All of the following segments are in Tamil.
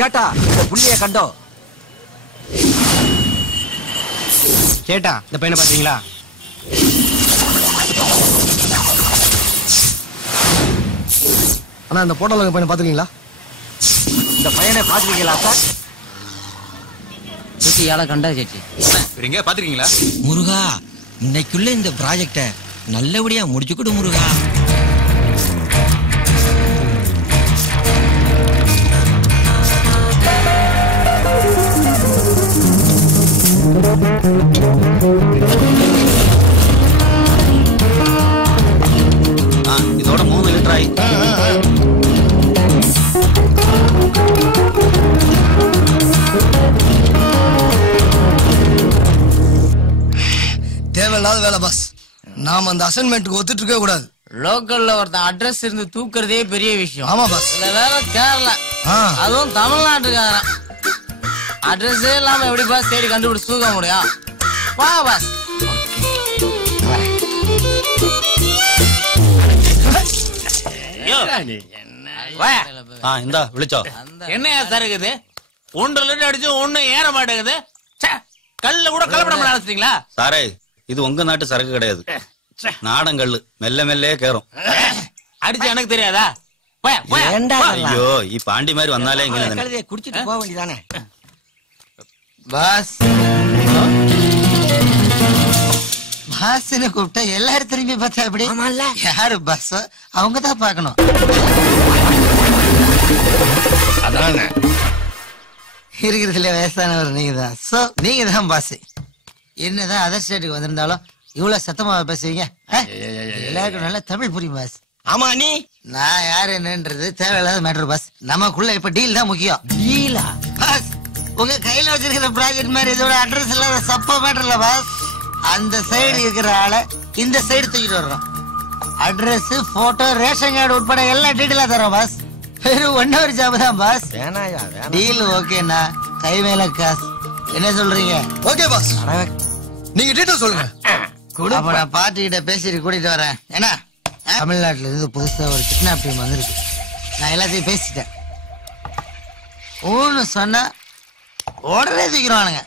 சேட்டா இந்த புள்ளிய கண்டோ. சேட்டா இந்த பையனை பாத்தீங்களா? ஆனா இந்த போட்டோல பையனை பாத்துக்கீங்களா? இந்த பையனை பாத்துக்கீங்களா சார்? சுத்தியால கண்டா சேச்சி எங்க பாத்துக்கீங்களா? முருகா, இன்னைக்குள்ள இந்த ப்ராஜெக்ட நல்லபடியா முடிச்சுக்கிட்டு முருகா. இதோட 3 லிட்டர் ஆயி. தேவையில்லாத வேலை பாஸ். நாம அந்த அசைன்மெண்ட்டுக்கு ஒத்துட்டு இருக்க கூடாது. லோக்கல்ல ஒருத்தன் அட்ரஸ் இருந்து தூக்குறதே பெரிய விஷயம். ஆமா பாஸ். இல்ல வேற கேரளா, அதுவும் தமிழ்நாட்டுக்காரன். அட்ரஸே இல்லாம எப்படி பாஸ் தேடி கண்டுபிடிச்சு தூக்க முடியும்? வா பாஸ். இந்தா விழிச்சோ. என்னையா சரக்குது? 1 லிட்டர் அடிச்சு ஒண்ணு ஏற மாட்டேங்குது. கல்ல கூட கலப்படம் நடத்துறீங்களா? சாரே, இது உங்க நாட்டு சரக்கு கிடையாது. நாடங்கல்லு மெல்ல மெல்லே கேறும். அடிச்சு எனக்கு தெரியாதா? ஐயோ, இப்ப ஆண்டி மாதிரி வந்தாலே இங்க குடிச்சிட்டு போக வேண்டியதானே பாஸ். பாஸ்ன்னு கூப்பிட்டா எல்லாரும் திரும்பி பார்த்தா எப்படி? யாரு பாஸ்? அவங்கதான் பாக்கணும். அதானே இருக்கிறதுல வயசானவர் நீங்க தான். சோ நீங்க தான் பாஸ். என்னதான் அதர் ஸ்டேட்டுக்கு வந்திருந்தாலும் இவ்வளவு சத்தமா பேசுவீங்க? எல்லாருக்கும் நல்லா தமிழ் புரியும் பாஸ். ஆமா, நீ நான் யாரு என்னன்றது தேவையில்லாத மேட்டர் பாஸ். நமக்குள்ள இப்ப டீல் தான் முக்கியம். டீலா பாஸ்? உங்க கையில வச்சிருக்கிற ப்ராஜெக்ட் மாதிரி இதோட அட்ரஸ் இல்லாத சப்ப மேட்டர் இல்ல பாஸ். அந்த சைடு இருக்கிற ஆளை இந்த சைடு தூக்கிட்டு வர்றோம். அட்ரஸ், போட்டோ, ரேஷன் கார்டு உட்பட எல்லா டீட்டெயிலா தரோம் பாஸ். வெறும் 1 hour ஜாப் தான் பாஸ். டீல் ஓகேண்ணா, கை மேல காசு. என்ன சொல்றீங்க? ஓகே பாஸ், நீங்க டீட்டெயில் சொல்லுங்க. அப்ப நான் பார்ட்டி கிட்ட பேசிட்டு கூட்டிட்டு வரேன். ஏன்னா தமிழ்நாட்டுல இருந்து புதுசா ஒரு கிட்னாப் டீம் வந்திருக்கு. நான் எல்லாத்தையும் பேசிட்டேன். ஒன்னு சொன்னா உடனே தூக்கிடுவானுங்க.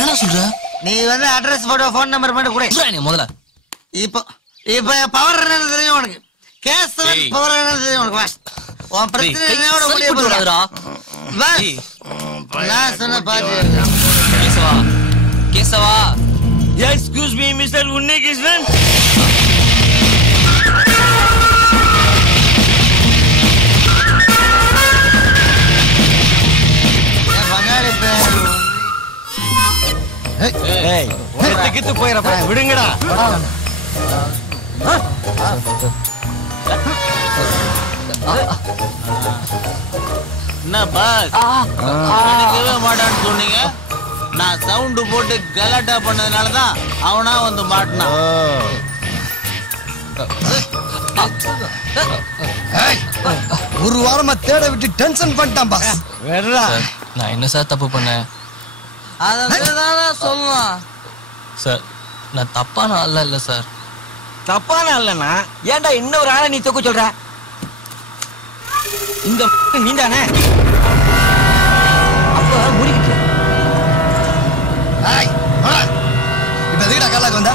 என்ன சொல்ற? நீ வந்து அட்ரஸ், போட்டோ, போன் நம்பர் மட்டும் கூட முதல்ல. இப்போ பவர் என்னன்னு தெரியும் உனக்கு? கேசவன் பவர் என்னன்னு தெரியும் உனக்கு? உன் பிரச்சனை என்னோட முடிய போகுதுடா. நான் சொன்ன பாத்து Keshava, Keshava. Excuse me mister Unnikrishnan. பங்காளி பேர் கித்து போயிடப்ப விடுங்கடா. என்ன பாஸ் அடிக்கவே மாட்டான்னு சொன்னீங்க. நான் சவுண்டு போட்டு கலாட்டா பண்ணதுனாலதான் அவனா வந்து மாட்டினான். ஒரு வாரமா தேட விட்டு டென்ஷன் பண்ணிட்டான் பாஸ். நான் என்ன சார் தப்பு பண்ணேன்? அதான் சொல்லலாம் சார் நான் தப்பான ஆள் இல்ல சார். தப்பான இல்லன்னா ஏன்டா இன்னொரு ஆளை நீ தொக்க சொல்ற? இந்த நீதானே? அப்ப முடிக்கிட்டு இப்ப எதுக்கிட்ட காலாக்கு வந்தா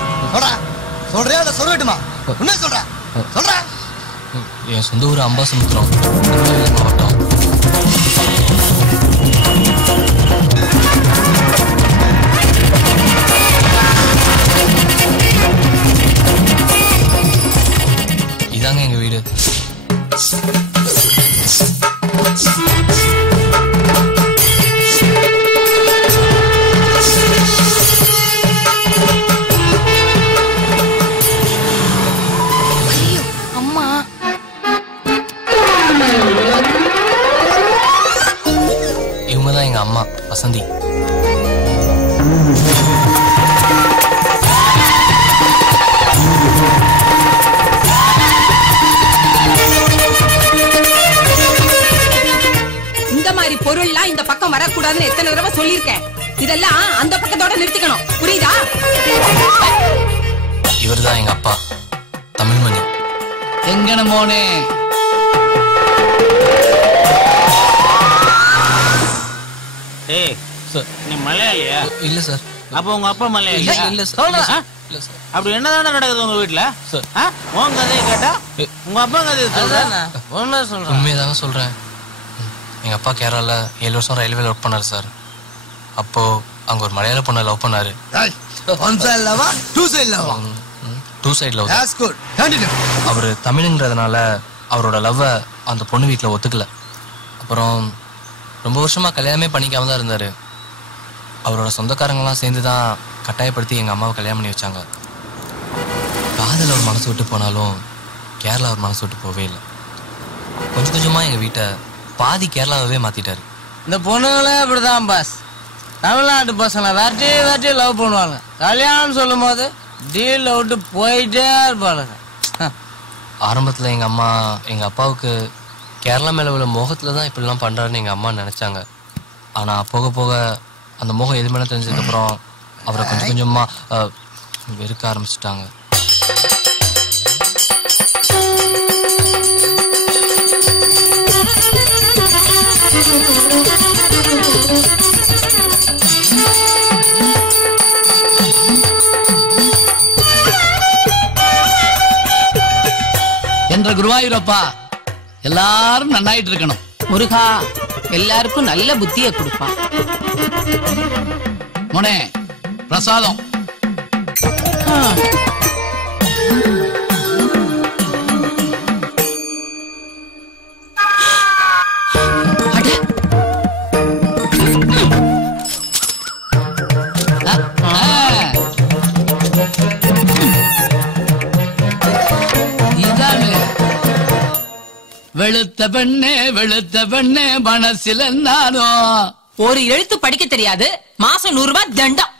சொல்றியா இல்ல சொல்லட்டுமா? என்ன சொல்ற சொல்ற? என் சொந்த ஊர் அம்பாசமுத்திரம் மாவட்டம். இதாங்க எங்க வீடு. அம்மா இவங்க தான் எங்க அம்மா வசந்தி. இந்த மாதிரி பொருள்லாம் இந்த பக்கம் வரக்கூடாதுன்னு எத்தனை தடவை சொல்லியிருக்கேன். இதெல்லாம் அந்த பக்கத்தோட நிறுத்திக்கணும், புரியுதா? இவர் தான் எங்க அப்பா தமிழ்மணி. எங்கன மோனே ஏய் நீ மலையாளியா? இல்ல சார். அப்ப உங்க அப்பா மலையாளியா? இல்ல சார். சொல்றா. இல்ல சார். அப்படி என்னதானே நடக்குது உங்க வீட்டுல? சார். உன் கதையை கேட்டா உங்க அப்பா கதையை சொல்றேன். உண்மையதாங்க சொல்றேன். எங்க அப்பா கேரளால 7 வருஷம் ரயில்வேல ஒர்க் பண்ணாரு சார். அப்போ அங்க ஒரு மலையாள பொண்ணை லவ் பண்ணாரு. Two side love. அவரு தமிழ்ங்கிறதுனால அவரோட லவ்வை அந்த பொண்ணு வீட்டுல ஒத்துக்கல. அப்புறம் ரொம்ப வருஷமா கல்யாணமே பண்ணிக்காம தான் இருந்தாரு. அவரோட சொந்தக்காரங்கெல்லாம் சேர்ந்துதான் கட்டாயப்படுத்தி எங்க அம்மாவை கல்யாணம் பண்ணி வச்சாங்க. காதல் அவர் மனசு விட்டு போனாலும் கேரளா அவர் மனசு விட்டு போவே இல்லை. கொஞ்சம் கொஞ்சமா எங்க வீட்டை பாதி கேரளாவே மாத்திட்டாரு. இந்த பொண்ணுங்களே அப்படிதான் பாஸ். தமிழ்நாட்டு பசங்க வெட்டி லவ் பண்ணுவாங்க. கல்யாணம் சொல்லும் போது டீல்ல விட்டு போயிட்டே இருப்பாளுங்க. ஆரம்பத்துல எங்க அப்பாவுக்கு கேரளா மேல உள்ள மோகத்துலதான் இப்படிலாம் பண்றாருன்னு எங்க அம்மா நினைச்சாங்க. ஆனா போக போக அந்த மோகம் எது மேல தெரிஞ்சதுக்கு அப்புறம் அவரை கொஞ்சம் கொஞ்சமா வெறுக்க ஆரம்பிச்சுட்டாங்க. என்ற குருவாயூரப்பா எல்லாரும் நன்னாயிட்டு இருக்கணும். முருகா எல்லாருக்கும் நல்ல புத்திய கொடுப்பான். மோனே பிரசாதம். வெளுத்த பெண்ணே மனசில நானும். ஒரு எழுத்து படிக்க தெரியாது, மாசம் 100 ரூபாய் தண்டம்.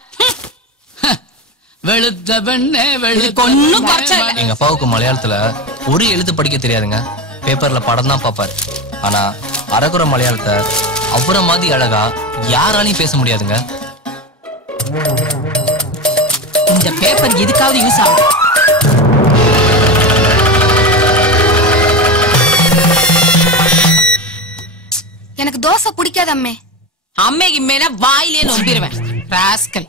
வெளுத்த பெண்ணே ஒன்னும் குறைச்சல. எங்க அப்பாவுக்கு மலையாளத்துல ஒரு எழுத்து படிக்க தெரியாதுங்க. பேப்பர்ல படம் தான் பாப்பாரு. ஆனா அரகுற மலையாளத்தை அவரை மாதிரி அழகா யாராலையும் பேச முடியாதுங்க. இந்த பேப்பர் எதுக்காவது யூஸ் ஆகும். எனக்கு தோசை பிடிக்காது அம்மே. அம்மே கிம்மேனா வாயிலே நொம்பிடுவேன். ராஸ்கல்.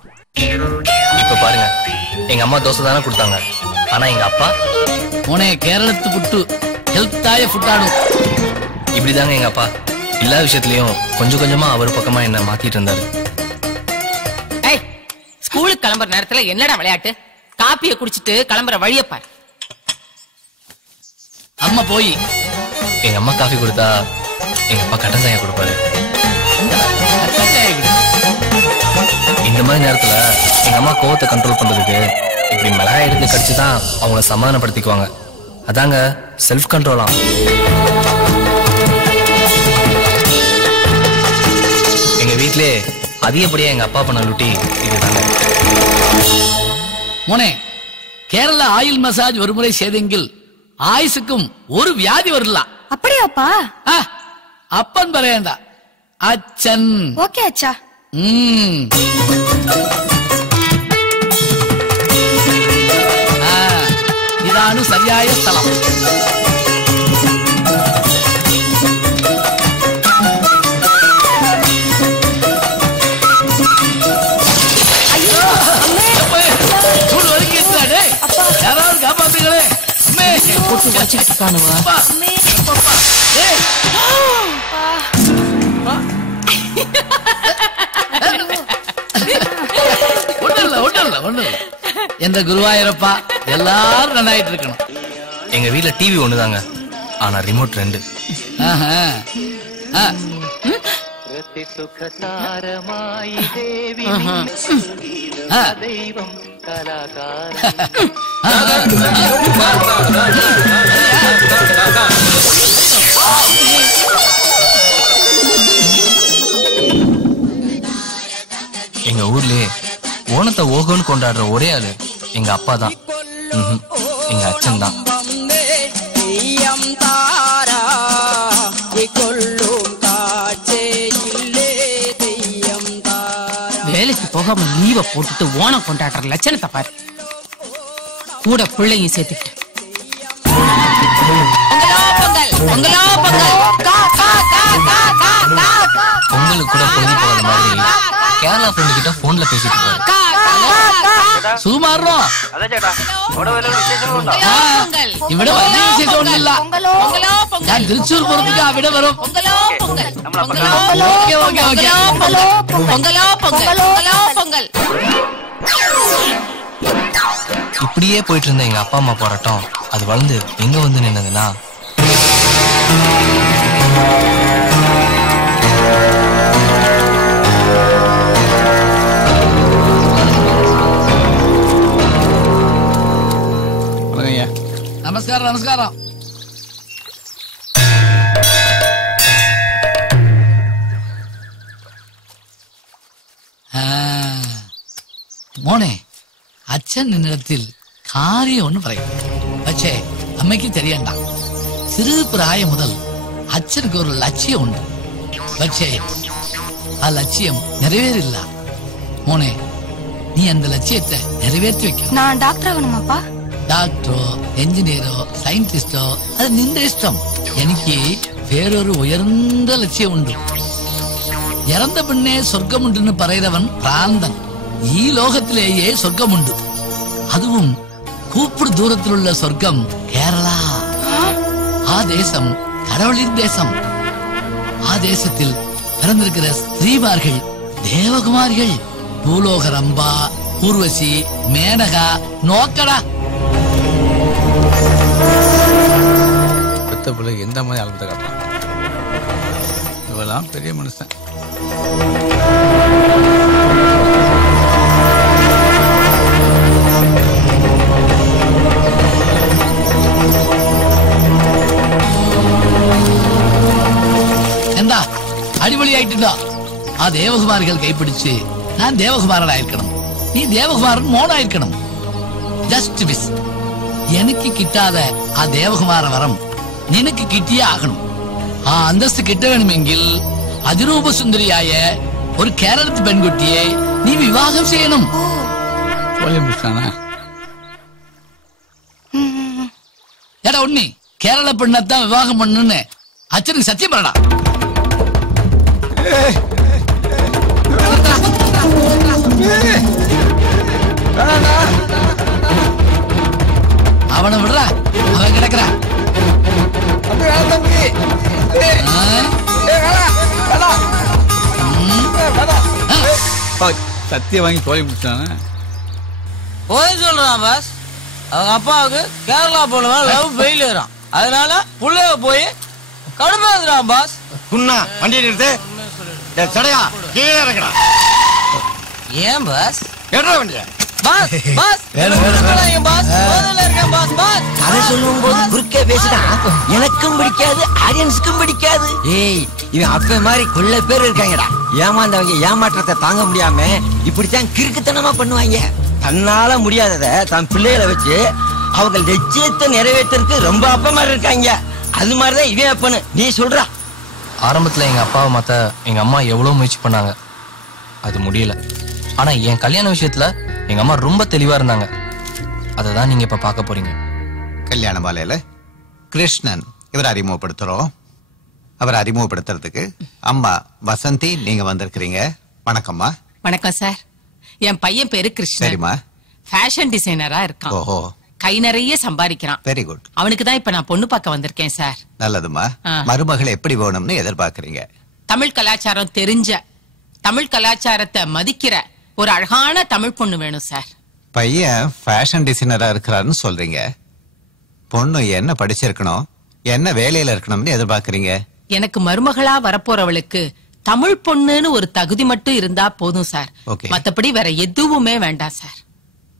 இப்ப பாருங்க, எங்க அம்மா தோசை தானே கொடுத்தாங்க. ஆனா எங்க அப்பா உனே கேரளத்து புட்டு ஹெல்த்தாய ஃபுட்டாடும். இப்படிதாங்க எங்க அப்பா எல்லா விஷயத்திலயும் கொஞ்சம் கொஞ்சமா அவர் பக்கமா என்ன மாத்திட்டு இருந்தாரு. ஸ்கூலுக்கு கிளம்புற நேரத்துல என்னடா விளையாட்டு? காப்பியை குடிச்சிட்டு கிளம்புற வழிய பாரு. அம்மா போய் எங்க அம்மா காஃபி கொடுத்தா எங்க அப்பா கட்டன் சாயா கொடுப்பாரு. இந்த மாதிரி நேரத்துல எங்க அம்மா கோவத்தை கண்ட்ரோல் பண்றதுக்கு இப்படி மிளகாய் எடுத்து கடிச்சுதான் அவங்கள சமாதானப்படுத்திக்குவாங்க. அதாங்க செல்ஃப் கண்ட்ரோலாம். வீட்லயே அதிகப்படியா எங்க அப்பா பண்ண லூட்டி இதுதாங்க. மோனே, கேரளா ஆயில் மசாஜ் ஒரு முறை செய்தெங்கில் ஆயுசுக்கும் ஒரு வியாதி வரலாம். அப்படியாப்பா? அப்பன் பரையண்டா அச்சன். ஓகே அச்சா. இதானு சரியாய ஸ்தலம். யாராவது காப்பாத்துங்களே. போட்டு வச்சுக்கிட்டு காணுவா. ஒண்ணு எந்த குருவாயிரப்பா எல்லாரும் நல்லாயிட்டு இருக்கணும். எங்க வீட்ல டிவி ஒண்ணுதாங்க, ஆனா ரிமோட் 2. எங்க ஊர்லயே ஓணத்தை ஓகோன்னு கொண்டாடுற ஒரே ஆளு எங்க அப்பா தான். எங்க அச்சன் தான். வேலைக்கு போகாம லீவ போட்டுட்டு ஓணம் கொண்டாடுற லட்சணத்தை பாரு. கூட பிள்ளையும் சேர்த்துக்கிட்டு பொங்கலுக்கு கூட பொழுது போகாத மாதிரி கேரளா ஃப்ரெண்டு கிட்ட போன்ல பேசிட்டு இருக்காரு. சுமாரோம் ഇവിടെ വലിയ വിശേഷമൊന്നുമില്ല. ഞാൻ തൃശ്ശൂർ പുറത്തേക്ക് അവിടെ വരും. இப்படியே போயிட்டு இருந்த எங்க அப்பா அம்மா போராட்டம் அது வளர்ந்து எங்க வந்து நின்னதுன்னா, நமஸ்காரம் நமஸ்காரம். മോനെ, അച്ഛൻ നിന്നിടത്തിൽ കാര്യം ഒന്ന് പറയും. പക്ഷേ അമ്മയ്ക്ക് തെരിയണ്ട. ചെറു പ്രായം മുതൽ അച്ഛനക്ക് ഒരു ലക്ഷ്യമുണ്ട്. പക്ഷേ ആ ലക്ഷ്യം നിറവേറില്ല. മോനെ, നീ அந்த லட்சியத்தை நிறைவேற்றி வைக்கணும். நான் டாக்டர் ஆகணுமாப்பா? டாக்டரோ என்ஜினியரோ സയന്റിസ്റ്റോ അത് നിന്റെ ഇഷ്ടം. എനിക്ക് വേറൊരു ഉയർന്ന ലക്ഷ്യമുണ്ട്. ഇറந்த പിന്നേ സ്വർഗമുണ്ടെന്ന് പറയുന്നവൻ ഭ്രാന്തൻ. ഈ ലോകത്തിലേயே സ്വർഗമുണ്ട്. അതും കൂപ്പിട് ദൂരത്തിലുള്ള സ്വർഗം കേരള. ആ ദേശം கடவுளின் தேசம். ആ ദേശത്തിൽ பிறந்திருக்கிற ஸ்திரீமார்கள் தேவகுமாரிகள். பூலோக ரம்பா, ஊர்வசி, மேனகா. நோக்கடா பெத்த பிள்ளைக்கு எந்த மாதிரி ஆல்பத்தை காட்டலாம். இவெல்லாம் பெரிய மனுஷன். എന്താ അടിപൊളിയായിട്ടുണ്ടോ? ആ ദേവകുമാരികൾ കൈപ്പിടിച്ച് ഞാൻ ദേവകുമാരനായിരിക്കണം, നീ ദേവകുമാരൻ മോനായിരിക്കണം. Just miss. എനിക്ക് കിട്ടാതെ ആ ദേവകുമാര വരം നിനക്ക് കിട്ടിയേ ആകണം. ആ അന്തസ്ത് കിട്ടണമെങ്കിൽ അതിരൂപസുന്ദരിയായ ഒരു കേരളത്തിൽ പെൺകുട്ടിയെ നീ വിവാഹം ചെയ്യണം. എടാ ഉണ്ണി, കേരള പെണ്ണത്தான் വിവാഹം பண்ணுன்னு അച്ഛனுக்கு சத்தியம் பண்ணடா. அவனை விடுறா, அவன் கிடக்குறா. சத்தியம் வாங்கி தோழி முடிச்சானே. போய் சொல்றான் பாஸ். அவங்க அப்பாவுக்கு கேரளா போனவன் லவ் ஃபெயிலியரா. அதனால புள்ளைய போய் கடுமையாதுறான் பாஸ். குண்ணா வண்டி நிறுத்து. சடையா கீழே இறங்கடா. ஏன் பாஸ்? ஏறா வண்டியா. பாஸ் பாஸ் பாஸ் போதையில இருக்கேன் பாஸ் பாஸ். கதை சொல்லும் போது குறுக்கே பேசினா எனக்கும் பிடிக்காது ஆடியன்ஸுக்கும் பிடிக்காது. ஏய் இவன் அப்ப மாதிரி கொள்ள பேர் இருக்காங்கடா. ஏமாந்தவங்க ஏமாற்றத்தை தாங்க முடியாம இப்படித்தான் கிறுக்குத்தனமா பண்ணுவாங்க. தன்னால முடியாதத தன் பிள்ளைகளை வச்சு அவங்க லட்சியத்தை நிறைவேற்றதுக்கு ரொம்ப அப்ப மாதிரி இருக்காங்க. அது மாதிரிதான் இவன் அப்பன்னு நீ சொல்றா. ஆரம்பத்துல எங்க அப்பாவை மாத்த எங்க அம்மா எவ்வளவு முயற்சி பண்ணாங்க, அது முடியல. ஆனா என் கல்யாண விஷயத்துல எங்க அம்மா ரொம்ப தெளிவா இருந்தாங்க. அததான் நீங்க இப்ப பார்க்க போறீங்க. கல்யாண மாலையில கிருஷ்ணன் இவர் அறிமுகப்படுத்துறோம். அவர் அறிமுகப்படுத்துறதுக்கு அம்மா வசந்தி நீங்க வந்திருக்கிறீங்க. வணக்கம்மா. வணக்கம் சார். என் பையன் பேரு கிருஷ்ணன். சரிம்மா. ஃபேஷன் டிசைனரா இருக்கான். ஓஹோ. கை நிறைய சம்பாதிக்கிறான். Very good. அவனுக்கு தான் இப்ப நான் பொண்ணு பார்க்க வந்திருக்கேன் சார். நல்லதுமா. மருமகள் எப்படி வேணும்னு எதிர்பார்க்கறீங்க? தமிழ் கலாச்சாரம் தெரிஞ்ச, தமிழ் கலாச்சாரத்தை மதிக்கிற ஒரு அழகான தமிழ் பொண்ணு வேணும் சார். பையன் ஃபேஷன் டிசைனரா இருக்கிறாருன்னு சொல்றீங்க. பொண்ணு என்ன படிச்சிருக்கணும், என்ன வேலையில இருக்கணும்னு எதிர்பார்க்கறீங்க? எனக்கு மருமகளா வரப்போறவளுக்கு தமிழ் பொண்ணுன்னு ஒரு தகுதி மட்டும் இருந்தா போதும் சார். மத்தபடி வேற எதுவுமே வேண்டாம் சார்.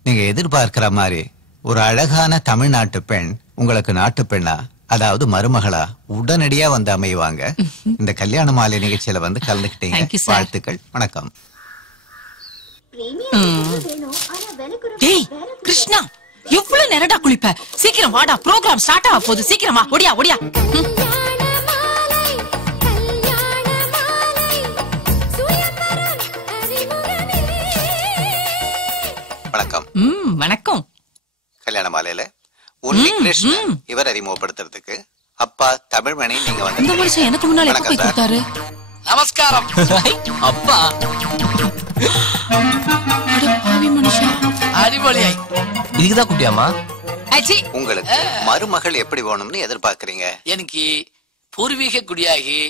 நீங்க எதிர்பார்க்கிற மாதிரி ஒரு அழகான தமிழ்நாட்டு பெண் உங்களுக்கு நாட்டு பெண்ணா, அதாவது மருமகளா உடனடியா வந்து அமைவாங்க. இந்த கல்யாண மாலை நிகழ்ச்சியில வந்து கலந்துக்கிட்டீங்க. வாழ்த்துக்கள். வணக்கம். டேய் கிருஷ்ணா, எவ்வளவு நேரடா குளிப்ப? சீக்கிரம் வாடா, ப்ரோகிராம் ஸ்டார்ட் ஆக போகுது. சீக்கிரமா ஓடியா ஓடியா. வணக்கம். வணக்கம். கல்யாண மாலையில உன்னி கிருஷ்ணன் இவர் அறிமுகப்படுத்துறதுக்கு அப்பா தமிழ்மணி நீங்க வந்து. இந்த மனுஷன் எனக்கு முன்னால எப்ப போய் கொடுத்தாரு? நமஸ்காரம் அப்பா. பாவி மனுஷா. அடிபொலியாய். இதுக்குதான் குட்டியாமா? உங்களுக்கு மருமகள் எப்படி வேணும்னு எதிர்பார்க்கறீங்க? எனக்கு பூர்வீக குடியாகி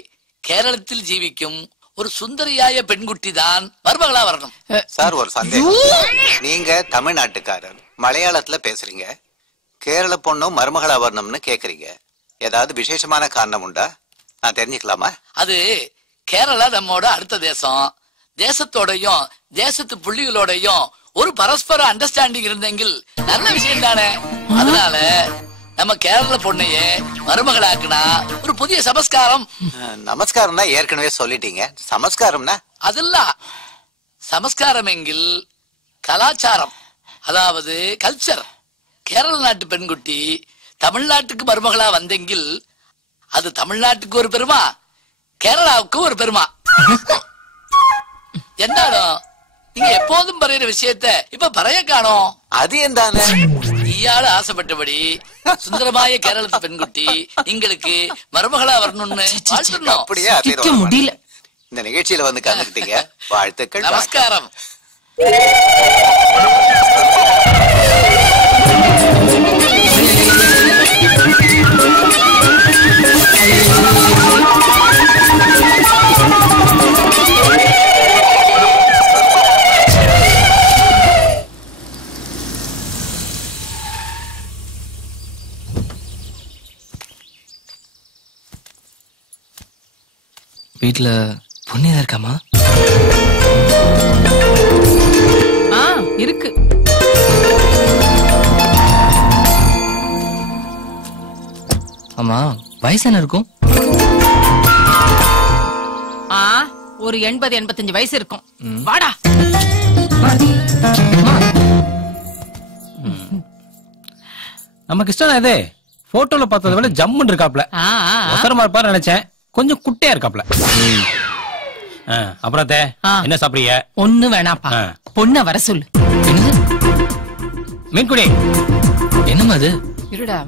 கேரளத்தில் ஜீவிக்கும் ஒரு சுந்தரியாய பெண்குட்டி தான் மருமகளா வரணும். சார் ஒரு சந்தேகம். நீங்க தமிழ்நாட்டுக்காரர், மலையாளத்துல பேசுறீங்க, கேரள பொண்ணும் மருமகளா வரணும்னு கேக்குறீங்க. ஏதாவது விசேஷமான காரணம் உண்டா? நான் தெரிஞ்சுக்கலாமா? அது கேரளா நம்மோட அடுத்த தேசம். தேசத்தோடையும் தேசத்து புள்ளிகளோடையும் ஒரு பரஸ்பர அண்டர்ஸ்டாண்டிங் இருந்தெങ്കിൽ நல்ல விஷயம் தானே. அதனால நம்ம கேரள பொண்ணையே மருமகளாக்குனா ஒரு புதிய சமஸ்காரம். நமஸ்காரம்னா ஏற்கனவே சொல்லிட்டீங்க. சமஸ்காரம்னா? அதெல்லாம் சமஸ்காரம் எங்கில் கலாச்சாரம், அதாவது கல்ச்சர். கேரள நாட்டு பெண்குட்டி தமிழ்நாட்டுக்கு மருமகளா வந்தெங்கில் அது தமிழ்நாட்டுக்கு ஒரு பெருமா, கேரளாவுக்கு ஒரு பெருமா. என்னாலும் நீங்க எப்போதும் பறையிற விஷயத்த இப்ப பறைய காணோம். அது என்ன? நீயால ஆசைப்பட்டபடி சுந்தரமாய கேரளத்து பெண்குட்டி எங்களுக்கு மருமகளா வரணும்னு அப்படியே முடியல. இந்த நிகழ்ச்சியில வந்து கலந்துக்கிட்டீங்க. வாழ்த்துக்கள். நமஸ்காரம். வீட்டுல பொண்ணு இருக்காமா? இருக்கு. ஆமா, வயசு என்ன இருக்கும்? ஒரு 80-85 வயசு இருக்கும். வாடா. நமக்கு இஷ்டம் இது. போட்டோல பார்த்ததை விட ஜம்முன்னு இருக்காப்ல. அவசரமா இருப்பாரு நினைச்சேன், கொஞ்சம் குட்டையா இருக்காப்ல. அப்புறம் என்ன சாப்பிடுறீங்க? ஒண்ணு வேணாப்பா, பொண்ண வர சொல்லு. மீன்குடி என்னமா அது? இருடா.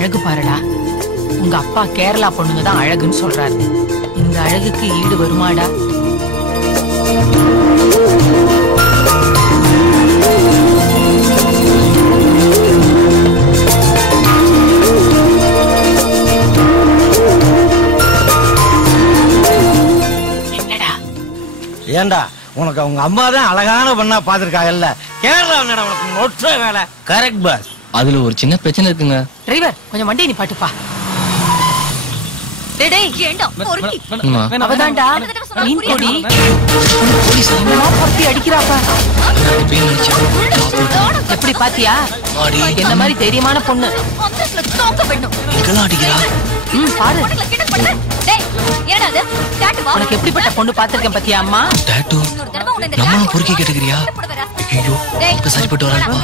அழகு பாருடா. உங்க அப்பா கேரளா பொண்ணுங்க தான் அழகுன்னு சொல்றாரு. இந்த அழகுக்கு ஈடு வருமாடா? ஏண்டா உனக்கு அவங்க அம்மா தான் அழகான பொண்ணா பாத்துருக்காங்கல்ல, கேரளா உனக்கு நொற்ற வேலை. Correct boss. அதுல ஒரு சின்ன பிரச்சனை இருக்குங்க. டிரைவர் கொஞ்சம் வண்டி நிப்பாட்டுப்பா. அவதான்டா மீன் கொடி அடிக்கிறாப்பா. எப்படி பாத்தியா? என்ன மாதிரி தைரியமான பொண்ணு பாரு. உனக்கு எப்படிப்பட்ட பொண்ணு பாத்திருக்கேன் பாத்தியா அம்மா? பொறுக்கி கேட்டுக்கிறியா? சரிப்பட்டு வராப்பா.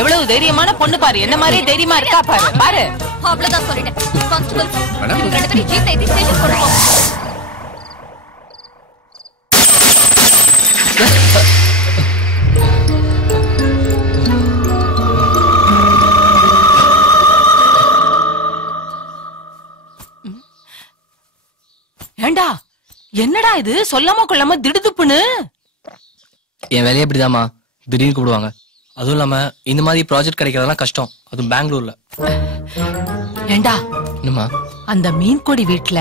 எவ்வளவு தைரியமான பொண்ணு பாரு. என்ன மாதிரி தைரியமா இருக்கா பாரு. பாரு அவ்வளவுதான் சொல்லிட்டேன். கான்ஸ்டபிள் ரெண்டு பேரும் ஜீப் ஏத்தி ஸ்டேஷன் கொண்டு போ. ஏண்டா என்னடா இது சொல்லாம கொள்ளாம திடுதுப்புன்னு? என் வேலையே இப்படிதாமா, திடீர்னு கூப்பிடுவாங்க. அதுவும் இல்லாம இந்த மாதிரி ப்ராஜெக்ட் கிடைக்கிறதெல்லாம் கஷ்டம், அதுவும் பெங்களூர்ல. ஏண்டா என்னமா அந்த மீன் கொடி வீட்டுல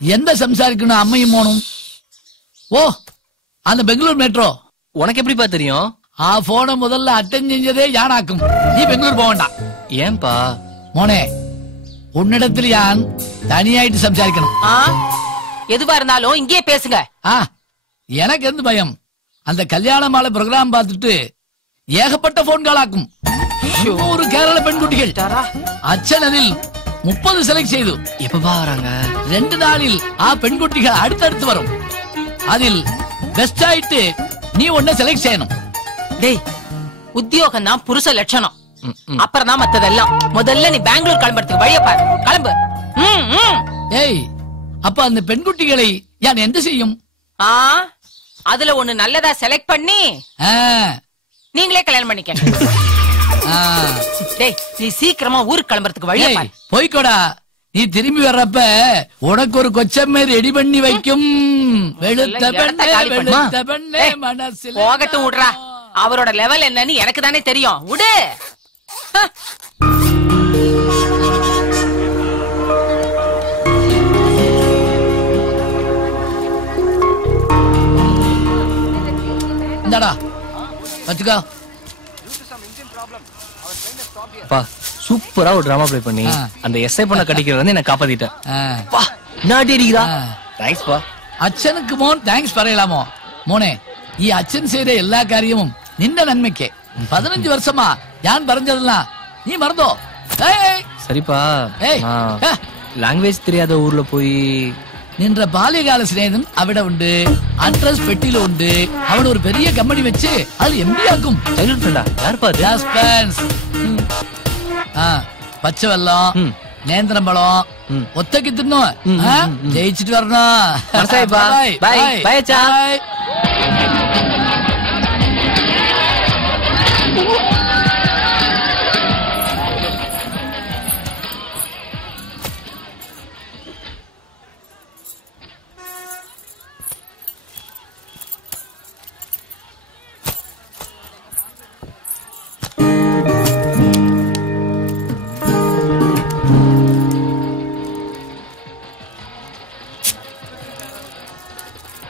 எந்த சம்சாரிக்கணும் அம்மையும் போனும்? ஓ அந்த பெங்களூர் மெட்ரோ. உனக்கு எப்படிப்பா தெரியும்? போன முதல்ல அட்டன் செஞ்சதே யானாக்கும். நீ பெங்களூர் போக வேண்டாம். ஏன்பா மோனே, உன்னிடத்தில் யான் தனியாயிட்டு சம்சாரிக்கணும். எதுவா இருந்தாலும் இங்கே பேசுங்க. எனக்கு எந்த பயம்? அந்த கல்யாண மாலை ப்ரோக்ராம் பார்த்துட்டு ஏகப்பட்ட போன் கால் ஆக்கும். 100 கேரள பெண்குட்டிகள். அச்சனதில் 30 செலக்ட் செய்து எப்ப வராங்க? 2 நாளில் பெண்குட்டிகள் அடுத்தடுத்து வரும். அதில் பெஸ்ட் ஆயிட்டு நீ ஒன்ன செலக்ட் செய்யணும். டேய், உத்தியோகம் தான் புருஷ லட்சணம். அப்புறம் தான் மத்ததெல்லாம். முதல்ல நீ பெங்களூர் கிளம்புறதுக்கு வழிய பாரு. கிளம்பு. ஏய், அப்ப அந்த பெண்குட்டிகளை யான் எந்த செய்யும்? அதுல ஒண்ணு நல்லதா செலக்ட் பண்ணி நீங்களே கல்யாணம் பண்ணிக்க. டேய், நீ சீக்கிரமா ஊருக்கு கிளம்புறதுக்கு வழிய பாரு. போய்க்கோடா. நீ திரும்பி வர்றப்ப உனக்கு ஒரு கொச்சமே ரெடி பண்ணி வைக்கும். போகட்டும் விடுறா. அவரோட லெவல் என்னன்னு எனக்கு தானே தெரியும். விடு. இந்தாடா வச்சுக்கோ. பா, சூப்பரா ஒரு டிராமா ப்ளே பண்ணி அந்த எஸ்ஐ பண்ண கடிக்கிறது வந்து என்ன காப்பாத்திட்டேன். അച്ഛനക്ക് മോൻ താങ്ക്സ് പറയലാമോ? മോനെ, ഈ അച്ഛൻ ചെയ്ത എല്ലാ കാര്യവും നിന്റെ നന്മയ്ക്ക്. 15 വർഷമാ ഞാൻ പറഞ്ഞതെല്ലാം നീ മറന്നോ? சரிப்பா, லாங்குவேஜ் தெரியாத ஊர்ல போய் നിന്റെ ബാല്യകാല സ്നേഹം അവിടെ ഉണ്ട്. അഡ്രസ് പെട്ടിയിലും ഉണ്ട്. അവിടെ ഒരു പെരിയ കമ്പനി വെച്ച് അത് MD ആക്കും. പച്ചവെള്ളം, നേന്ത്രമ്പഴം ഒത്തക്ക് തിന്നോ. ജയിച്ചിട്ട് വരണോ?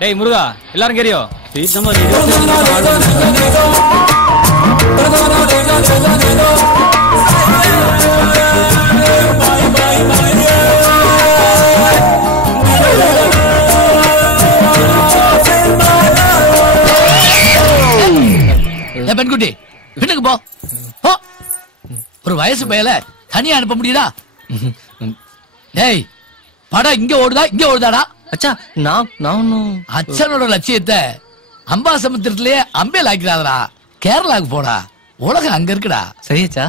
டேய் முருகா, எல்லாரும் கேரியோ? பெண்குட்டி வீட்டுக்கு போ. ஒரு வயசு பையல தனியா அனுப்ப முடியுதா? டேய், படம் இங்க ஓடுதா இங்க ஓடுதாடா? அச்சா, நான் அச்சனோட லட்சியத்தை அம்பாசமுத்திரத்திலேயே அம்பேல் ஆக்கிறாதா. கேரளாவுக்கு போடா, உலகம் அங்க இருக்குடா. சரியாச்சா?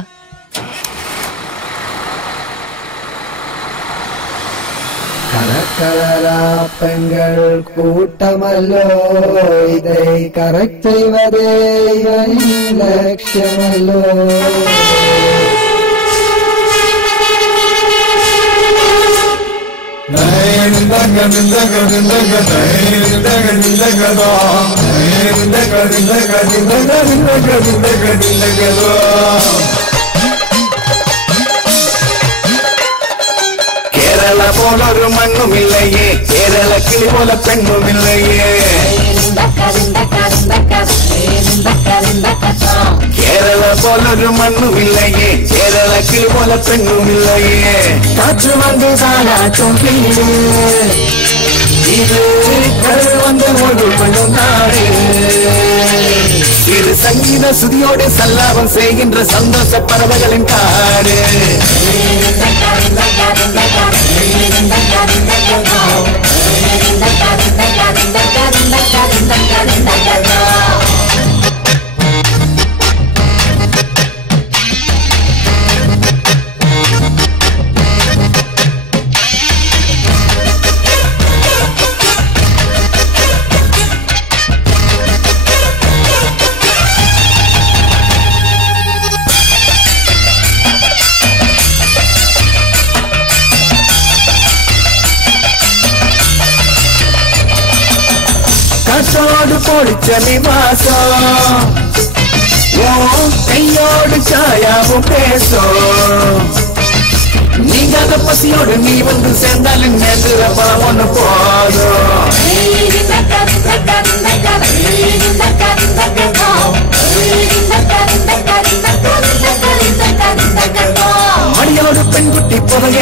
கலக்கலரா பெண்கள் கூட்டமல்லோ, இதை கரெக்ட் செய்வதே இவனின் லட்சியமல்லோ. கேரள கேரளா போல ஒரு மண்ணும் இல்லையே, கேரள கிளி போல பெண்ணும் இல்லையே. கேரளா போல ஒரு மண்ணும் இல்லையே, கேரள கிளி போல பெண்ணும் இல்லையே. காற்று வந்து தாளாட்டும் வீடு, இது கடல் வந்து ஒரு மண்ணும் நாடு. இது சங்கீத சுதியோடு சல்லாபம் செய்கின்ற சந்தோஷ பறவைகளின் காடு. காசோடு பொடிச்ச நிவாசம், கையோடு சாயாவும் பேசும். நீங்காத பசியோடு நீ வந்து சேர்ந்தாலும் நேர்ந்துற பழம் ஒண்ணு போதும். மணியோடு பெண்குட்டி புறைய,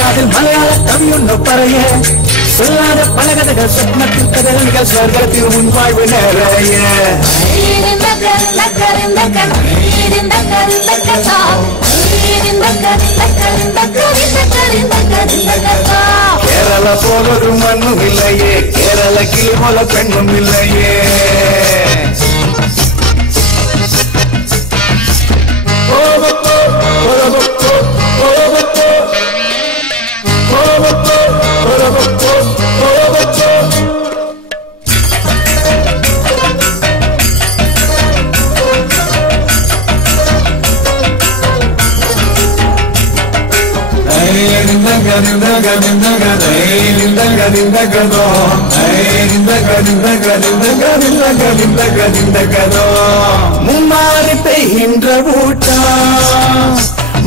காதில் மலையாள கவி ஒண்ணு பறைய, சொல்லாத பல கதைகள் சொப்னத்தில் கதைகள் சொர்க்கத்தில் முன்வாழ்வு நிறைய. கேரளா போல ஒரு மண்ணும் இல்லையே, கேரள கிளி போல பெண்ணும் இல்லையே. மும்மாறி பெய்கின்ற ஊட்டம்,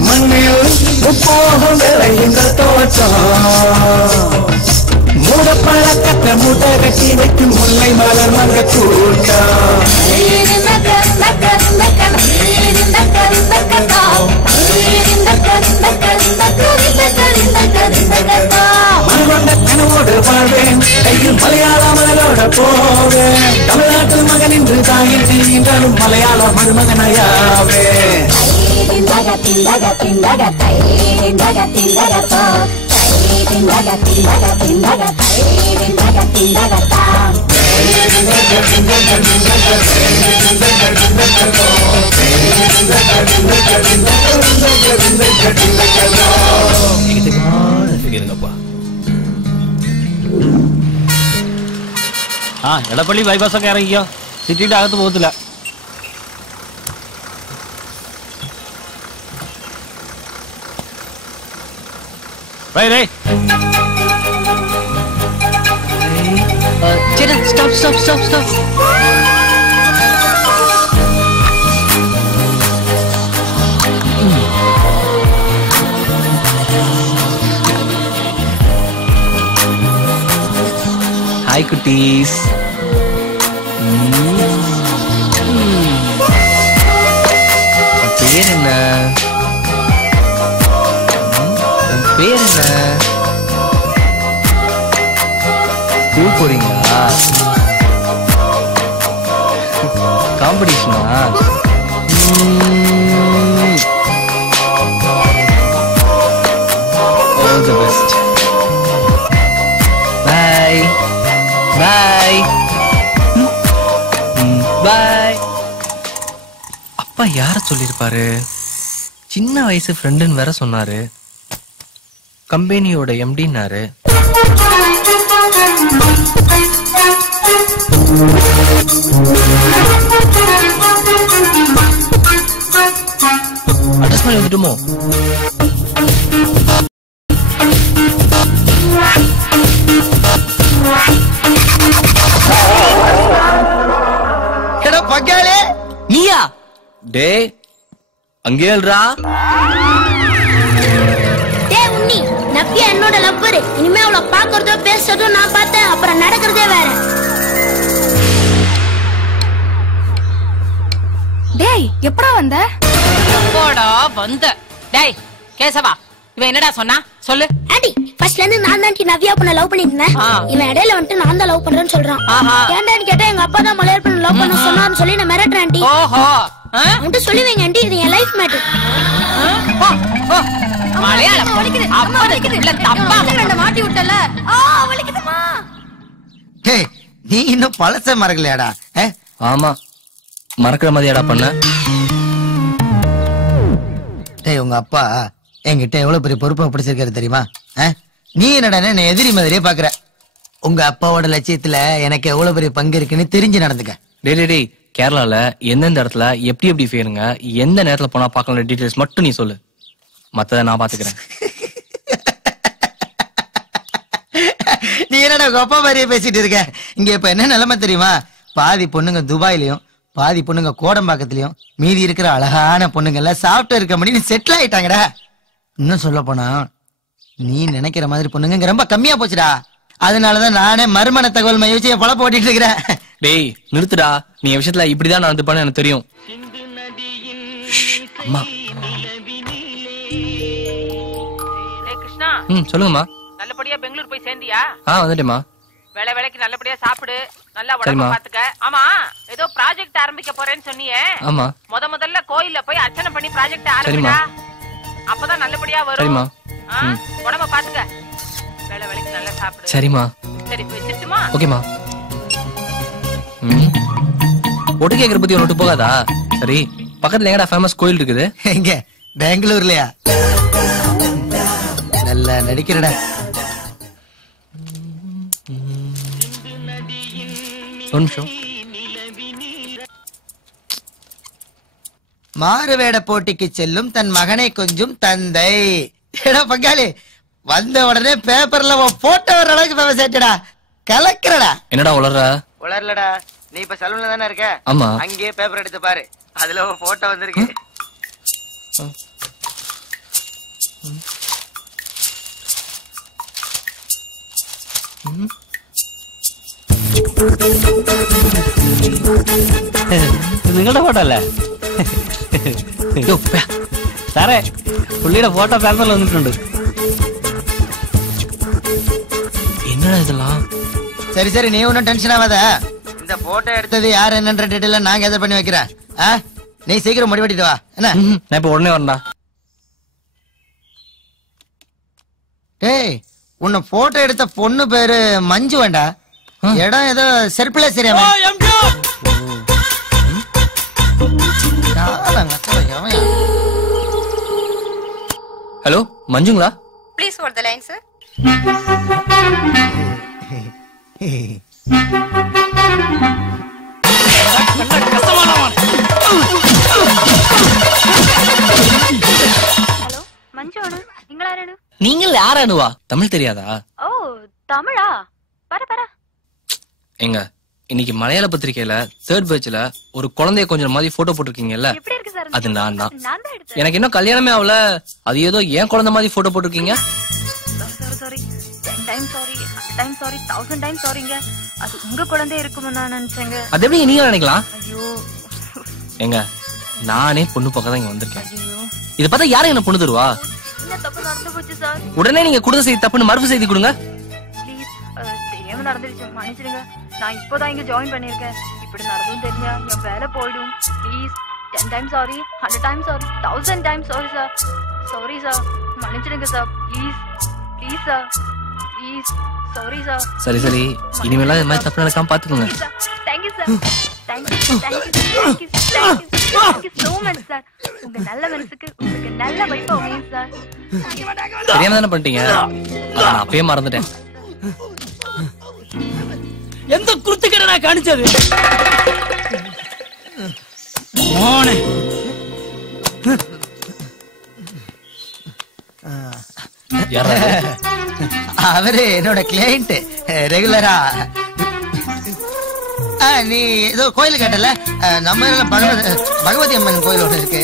மண்ணில் முப்போகம் விளைகின்ற தோட்டம். மூட பழக்கத்த மூட்டை கட்டி வைக்கும் முல்லை மலர் மங்க கூட்டம். மனவந்த கனவோடு வாழ்வேன், கையில் மலையாள மகளோட போவேன். தமிழ்நாட்டு மகன் என்று தாயில் செய்கின்றாலும் மலையாள மருமகனையாவே. എടപ്പള്ളി ബൈപ്പാസ് ഒക്കെ ഇറങ്ങിക്കോ, സിറ്റിയുടെ അകത്ത് പോകത്തില്ല. Stop, stop, stop, stop. Hi, cuties. பேர் என்ன? பேர் என்ன? ஸ்கூல் போறீங்களா? காம்படிஷனா? All the best. Bye. Bye. Bye. அப்பா யார சொல்லிருப்பாரு? சின்ன வயசு ஃப்ரெண்டுன்னு வேற சொன்னாரு. கம்பெனியோட எம்டின்னாரு. அட்ரஸ் பண்ணி வந்துட்டுமோ? பங்காளி நீயா? டே அங்கேல்ரா. டேய் உன்னி, நான் சத்யா என்னோட லவ்வர். இனிமே அவளை பாக்குறதோ பேசுறதோ நான் பார்த்தேன், அப்புறம் நடக்கிறதே வேற. டேய் எப்படா வந்த? எப்போடா வந்த? டேய் கேசவா, இவன் என்னடா சொன்னா சொல்லு. ஆண்டி ஃபர்ஸ்ட்ல இருந்து நான் தான் நவ்யா பொண்ண லவ் பண்ணிட்டு இருந்தேன். இவன் இடையில வந்துட்டு நான் தான் லவ் பண்றேன்னு சொல்றான். ஏன்டான்னு கேட்டா எங்க அப்பா தான் மலையாள பொண்ண லவ் பண்ண சொன்னான்னு சொல்லி நான் மிரட்டுறேன் ஆண்டி. ஓஹோ வந்துட்டு சொல்லுவீங்க ஆண்டி, இது என் லைஃப் மேட்டர். மலையாளம் மாட்டி விட்டல. வலிக்குதுமா. டேய் நீ இன்னும் பழச மறக்கலையாடா? ஆமா மறக்கிற மாதிரியாடா பண்ண. டேய் உங்க அப்பா என்கிட்ட எவ்வளவு பெரிய பொறுப்பை பிடிச்சிருக்காரு தெரியுமா? நீ என்னடா என்ன எதிரி மாதிரியே பாக்குற. உங்க அப்பாவோட லட்சியத்துல எனக்கு எவ்வளவு பெரிய பங்கு இருக்குன்னு தெரிஞ்சு நடந்துக்க. டேய் கேரளால எந்தெந்த இடத்துல எப்படி எப்படி ஃபேருங்க, எந்த நேரத்துல போனா பார்க்கலாம் டீடைல்ஸ் மட்டும் நீ சொல்லு, மத்தத நான் பாத்துக்கிறேன். நீ என்னடா உங்க அப்பா மாதிரியே பேசிட்டு இருக்க? இங்க இப்ப என்ன நிலைமை தெரியுமா? பாதி பொண்ணுங்க துபாயிலயும் பாதி பொண்ணுங்க கோடம்பாக்கத்திலயும் மீதி இருக்கிற அழகான பொண்ணுங்க எல்லாம் சாஃப்ட்வேர் கம்பெனி செட்டில் ஆயிட்டாங்கடா. இன்னும் சொல்ல போனா நீ நினைக்கிற மாதிரி பொண்ணுங்க ரொம்ப கம்மியா போச்சுடா. அதனாலதான் நானே மறுமண தகவல் மைய வச்சு பழப்ப ஓட்டிட்டு இருக்கிறேன். டேய் நிறுத்துடா, நீ விஷயத்துல இப்படிதான் நடந்து பண்ண எனக்கு தெரியும். அம்மா கிருஷ்ணா. சொல்லுங்கம்மா. நல்லபடியா பெங்களூர் போய் சேர்ந்தியா? வந்துட்டேம்மா. வேலைக்கு நல்லபடியா சாப்பிடு, நல்லா உடம்ப பாத்துக்க. ஆமா ஏதோ ப்ராஜெக்ட் ஆரம்பிக்க போறேன்னு சொன்னியே. ஆமா. முதல்ல கோயில்ல போய் அர்ச்சனை பண்ணி ப்ராஜெக்ட் ஆரம்பிடா. அப்பதான் நல்லபடியா வரும். சரிம்மா. உடம்ப பாத்துக்க. வேலைக்கு நல்லா சாப்பிடு. சரிம்மா. சரி வச்சிட்டுமா? ஓகேம்மா. ஒட்டு கேக்குற பத்தி ஒன்று போகாதா? சரி பக்கத்துல எங்கடா ஃபேமஸ் கோயில் இருக்குது? எங்க பெங்களூர்லயா? நல்லா நடிக்கிறடா. ஒரு நிமிஷம். மாறுவேட போட்டிக்கு செல்லும் தன் மகனை கொஞ்சம் தந்தை. ஏடா பங்காளி, வந்த உடனே பேப்பர்ல போட்டோ வர அளவுக்கு ஃபேமஸ் ஆயிட்டடா. கலக்கிறடா. என்னடா உளறலடா. நீ இப்ப சலூன்ல தானே இருக்க? ஆமா. அங்கேயே பேப்பர் எடுத்து பாரு, அதுல போட்டோ வந்திருக்கு. നിങ്ങളുടെ ഫോട്ടോ അല്ലേ സാറേ? പുള്ളിയുടെ ഫോട്ടോ പേപ്പറിൽ വന്നിട്ടുണ്ട്. என்னடா இதெல்லாம்? சரி நீ ஒன்னும் டென்ஷன் ஆகாத. இந்த போட்டோ எடுத்தது யார் என்னன்ற டீடைல் நான் கேதர் பண்ணி வைக்கிறேன். நீ சீக்கிரம் முடிவெட்டிட்டு வா. என்ன நான் இப்ப உடனே வரேன்டா. டேய் உன்னை போட்டோ எடுத்த பொண்ணு பேரு மஞ்சு வேண்டா. இடம் ஏதோ செருப்புல சரியா? ஹலோ மஞ்சுங்களா? Please hold the line sir. Hello Manju அனு, நீங்களாரேனு? நீங்கள் யாரானுவா? தமிழ் தெரியாதா? ஓ தமிழா? பர எங்க இன்னைக்கு மலையாள பத்திரிக்கையில 3rd பேஜ்ல ஒரு குழந்தைய கொஞ்சம் மாதிரி போட்டோ போட்டிருக்கீங்கல்ல, அது நான் தான். எனக்கு இன்னும் கல்யாணமே ஆகல, அது ஏதோ ஏன் குழந்தை மாதிரி போட்டோ போட்டிருக்கீங்க. Sorry 10 time sorry, 100 time sorry, 1000 time சாரிங்க. அது உங்க குழந்தை இருக்கும்னு நான் நினைச்சேங்க. அது எப்படி நீங்க நினைக்கலாம்? ஐயோ எங்க நானே பொண்ணு பார்க்க தான் இங்க வந்திருக்கேன். இத பார்த்தா யாரும் என்ன பொண்ணு தருவா? என்ன தப்பு நடந்து போச்சு சார். உடனே நீங்க கொடுத்த செய்தி தப்புன்னு மறுப்பு செய்தி கொடுங்க. ப்ளீஸ் தெரியாம நடந்துருச்சு, மன்னிச்சிடுங்க. நான் இப்போதான் இங்க ஜாயின் பண்ணிருக்கேன். இப்படி நடந்தும் தெரிஞ்சா என் வேலை போயிடும். Please 10 time sorry, 100 time sorry, 1000 time sorry sir. Sorry sir, மன்னிச்சிடுங்க sir. Please sir, please sorry sir. சரி இனிமேல இந்த மாதிரி தப்பு நடக்காம பாத்துக்கோங்க. Thank you sir. Thank you so much sir. உங்க நல்ல மனசுக்கு உங்களுக்கு நல்ல வைப்பு அமையும் சார். தெரியாம தானே பண்ணிட்டீங்க, அத நான் அப்பயே மறந்துட்டேன். எந்த குருத்துக்கடை நான் காணிச்சது மோனே? அவரு என்னோட கிளையண்ட், ரெகுலரா. நீ ஏதோ கோயில் கேட்டல, நம்ம பகவதி அம்மன் கோயில் ஒண்ணு இருக்கு.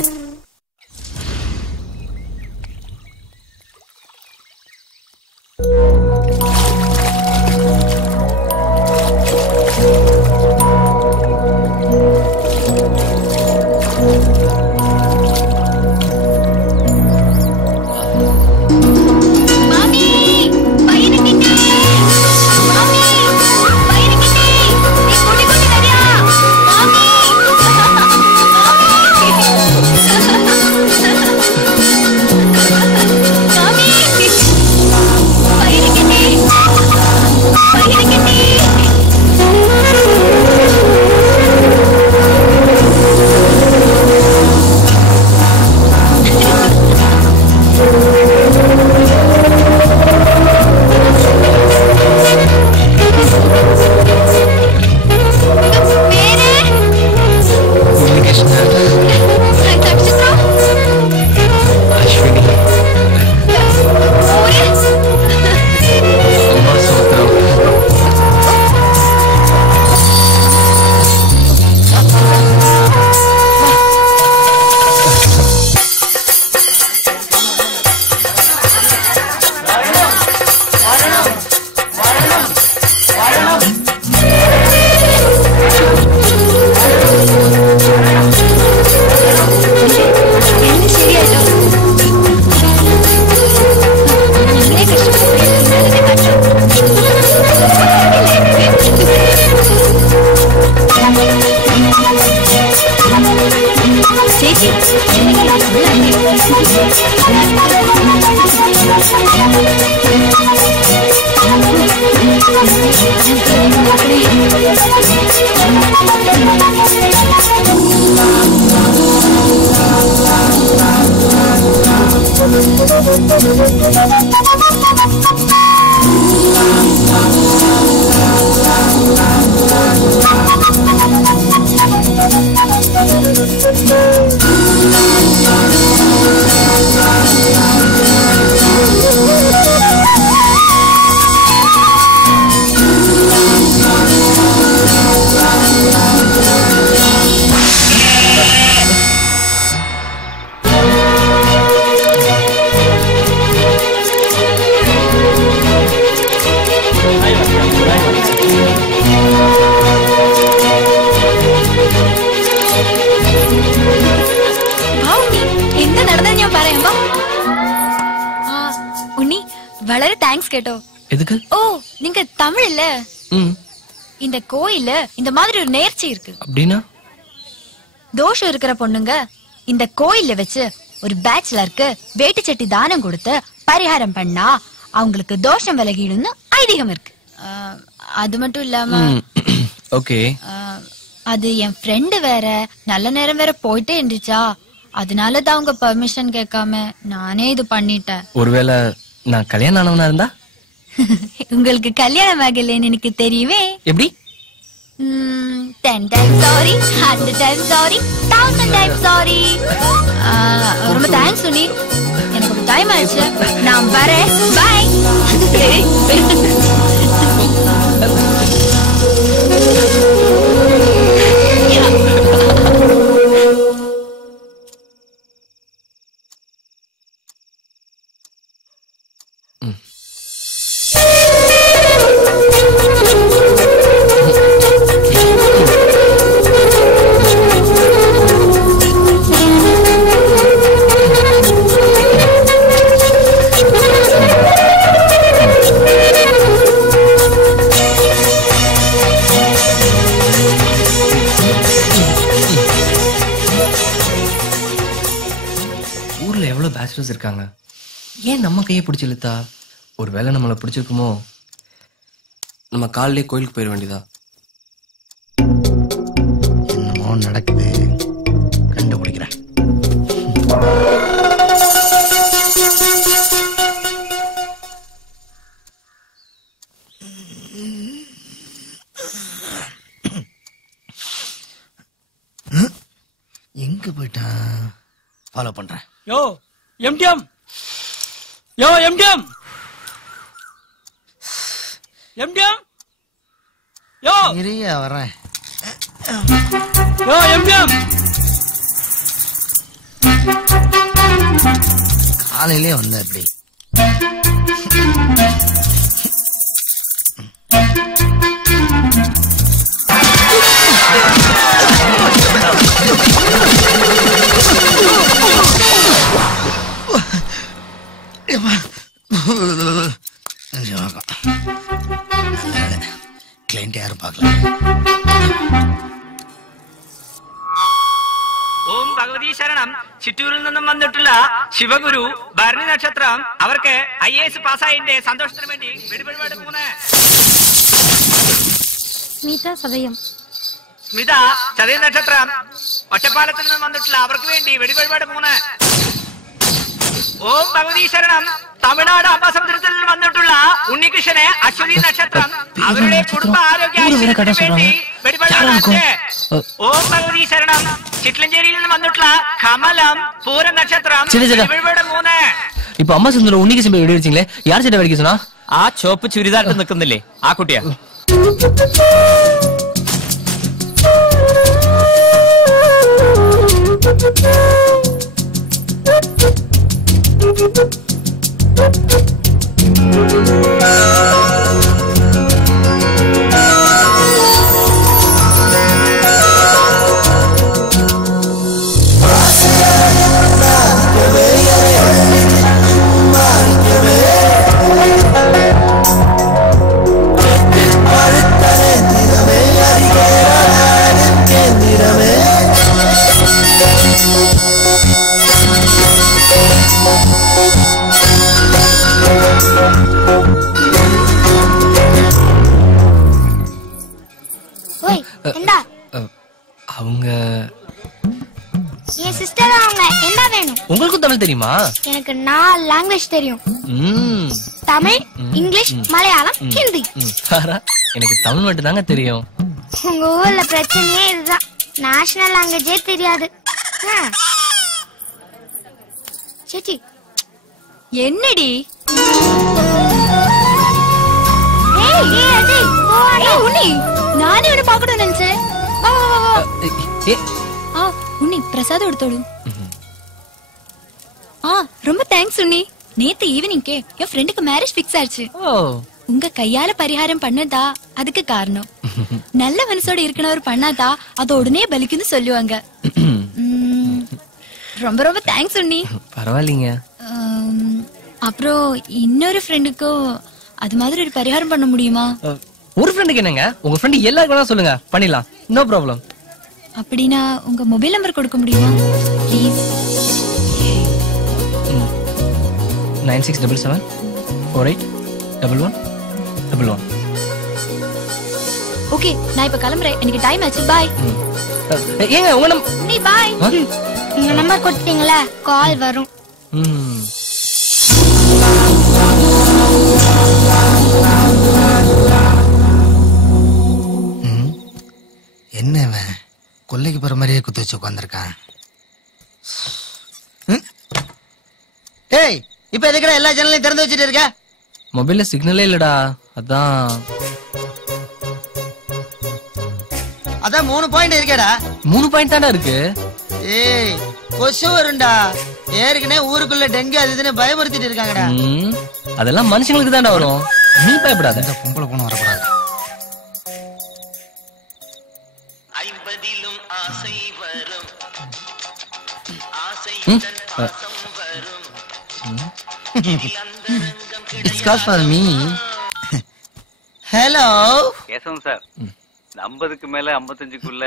വളരെ താങ്ക്സ് കേട്ടോ. எதுக்கு? ஓ நீங்க தமிழ் இல்ல? இந்த கோயில்ல இந்த மாதிரி ஒரு நேர்ச்சி இருக்கு. அப்படின்னா தோஷம் இருக்கிற பொண்ணுங்க இந்த கோயில்ல வச்சு ஒரு பேச்சுலருக்கு வேட்டி சட்டி தானம் கொடுத்து பரிகாரம் பண்ணா அவங்களுக்கு தோஷம் விலகிடும்னு ஐதீகம் இருக்கு. அது மட்டும் இல்லாம ஓகே அது என் ஃப்ரெண்டு வேற நல்ல நேரம் வேற போயிட்டே இருந்துச்சா, அதனாலதான் அவங்க பெர்மிஷன் கேட்காம நானே இது பண்ணிட்டேன். ஒருவேளை நான் கல்யாணம் ஆனவனா இருந்தா? உங்களுக்கு கல்யாணம் ஆகலன்னு எனக்கு தெரியுமே. எப்படி? 10 times sorry, 100 times sorry, 1000 times sorry. ரொம்ப தேங்க்ஸ் சுனி, எனக்கு ஒரு டைம் ஆயிடுச்சு, நான் வரேன். பை. இருக்காங்க, ஏன் நம்ம கையை பிடிச்சி இழுத்தா? ஒருவேளை நம்மளை பிடிச்சிருக்குமோ? நம்ம காலையிலே கோயிலுக்கு போயிட வேண்டியதா? என்னமோ நடக்குது, கண்டுபிடிக்கிறேன். எங்க போயிட்டான்? ஃபாலோ பண்றேன். யோ எம்டிஎம், யோ எம்டிஎம், எம்டிஎம், யோ நிறைய வரேன். யோ எம்டிஎம், காலையிலே வந்த எப்படி? கிளைண்ட் யாரும் பார்க்கல. ഓം ഭഗവതി ശരണം. ചിറ്റൂരിൽ നിന്നും വന്നിട്ടുള്ള ശിവഗുരു ഭരണി നക്ഷത്രം അവർക്ക് IAS പാസ്സായതിന്റെ സന്തോഷത്തിന് വേണ്ടി വെടിവഴിപാട് പോകുന്ന സ്മിത സദയം. സ്മിത ചതയ നക്ഷത്രം ഒറ്റപ്പാലത്തിൽ നിന്നും വന്നിട്ടുള്ള അവർക്ക് വേണ്ടി വെടിവഴിപാട് പോകുന്ന ഓം ഭഗവതി ശരണം. തമിഴ്നാട് അംബാസമുദ്രത്തിൽ വന്നിട്ടുള്ള ഉണ്ണികൃഷ്ണന് അശ്വതി നക്ഷത്രം അവരുടെ കുടുംബ ആരോഗ്യ വേണ്ടി വെടിവഴിപാട്. ഓം ഭഗവതി ശരണം. ചിറ്റ്ലഞ്ചേരിയിൽ നിന്ന് വന്നിട്ടുള്ള കമലം പൂരം നക്ഷത്രം വെടിവഴിപാട് 3. ഇപ്പൊ അമ്മ സുന്ദരം ഉണ്ണികൃഷ്ണൻ വെടി വെച്ചില്ലേ? യാർ ചേട്ടാ വെടിക്ക് சொன்னா? ആ ചോപ്പ് ചുരിദാറിട്ട് നിൽക്കുന്നില്ലേ ആ കുട്ടിയാ? பழுத்தனே தினமே என் சிஸ்டர் அவங்க. என்ன வேணும்? உங்களுக்கும் தமிழ் தெரியுமா? எனக்கு 4 லாங்குவேஜ் தெரியும். தமிழ், இங்கிலீஷ், மலையாளம், ஹிந்தி. எனக்கு தமிழ் மட்டும் தாங்க தெரியும். உங்க ஊர்ல பிரச்சனையே இதுதான். நேஷனல் லாங்குவேஜே தெரியாது. சேச்சி என்னடி? நானே உன்னை பாக்கணும் நினைச்சேன். உன்னி பிரசாதம் எடுத்தோடு. ரொம்ப தேங்க்ஸ் உன்னி. நேத்து ஈவினிங்கே என் ஃப்ரெண்டுக்கு மேரேஜ் ஃபிக்ஸ் ஆயிடுச்சு. உங்க கையால பரிகாரம் பண்ணதா அதுக்கு காரணம். நல்ல மனசோட இருக்கனவர் பண்ணாதா அது உடனே பலிக்குன்னு சொல்லுவாங்க. ரொம்ப ரொம்ப தேங்க்ஸ் உன்னி. பரவாயில்லைங்க. அப்புறம் இன்னொரு ஃப்ரெண்டுக்கும் அது மாதிரி ஒரு பரிகாரம் பண்ண முடியுமா? ஒரு ஃப்ரெண்டுக்கு என்னங்க, உங்க ஃப்ரெண்ட் எல்லாருக்கும் சொல்லுங்க, பண்ணிடலாம். No problem. அப்படின்னா உங்க மொபைல் நம்பர் கொடுக்க முடியுமா ப்ளீஸ்? 9677481111. ஓகே, நான் இப்ப கிளம்புறேன். எனக்கு டைம் ஆச்சு. பாய். ஏங்க உங்க நீ பாய். உங்க நம்பர் கொடுத்தீங்களா? கால் வரும். என்ன இவன் கொல்லைக்கு போற மாதிரியே குத்து வச்சு உட்காந்துருக்கான். டேய், இப்ப எதுக்குடா எல்லா சேனலையும் திறந்து வச்சுட்டு இருக்க? மொபைல்ல சிக்னலே இல்லடா, அதான் 3 பாயிண்ட் இருக்கேடா. 3 பாயிண்ட் தான்டா இருக்கு. ஏய், கொசு வரும்டா. ஏற்கனவே ஊருக்குள்ள டெங்கு அது இதுன்னு பயமுறுத்திட்டு இருக்காங்கடா. அதெல்லாம் மனுஷங்களுக்கு தான்டா வரும், நீ பயப்படாத. இந்த பொம்பளை பொண்ணு வரக்கூடாது. It's called for me. Hello. Kesavan sir, 50க்கு மேல 55க்குள்ள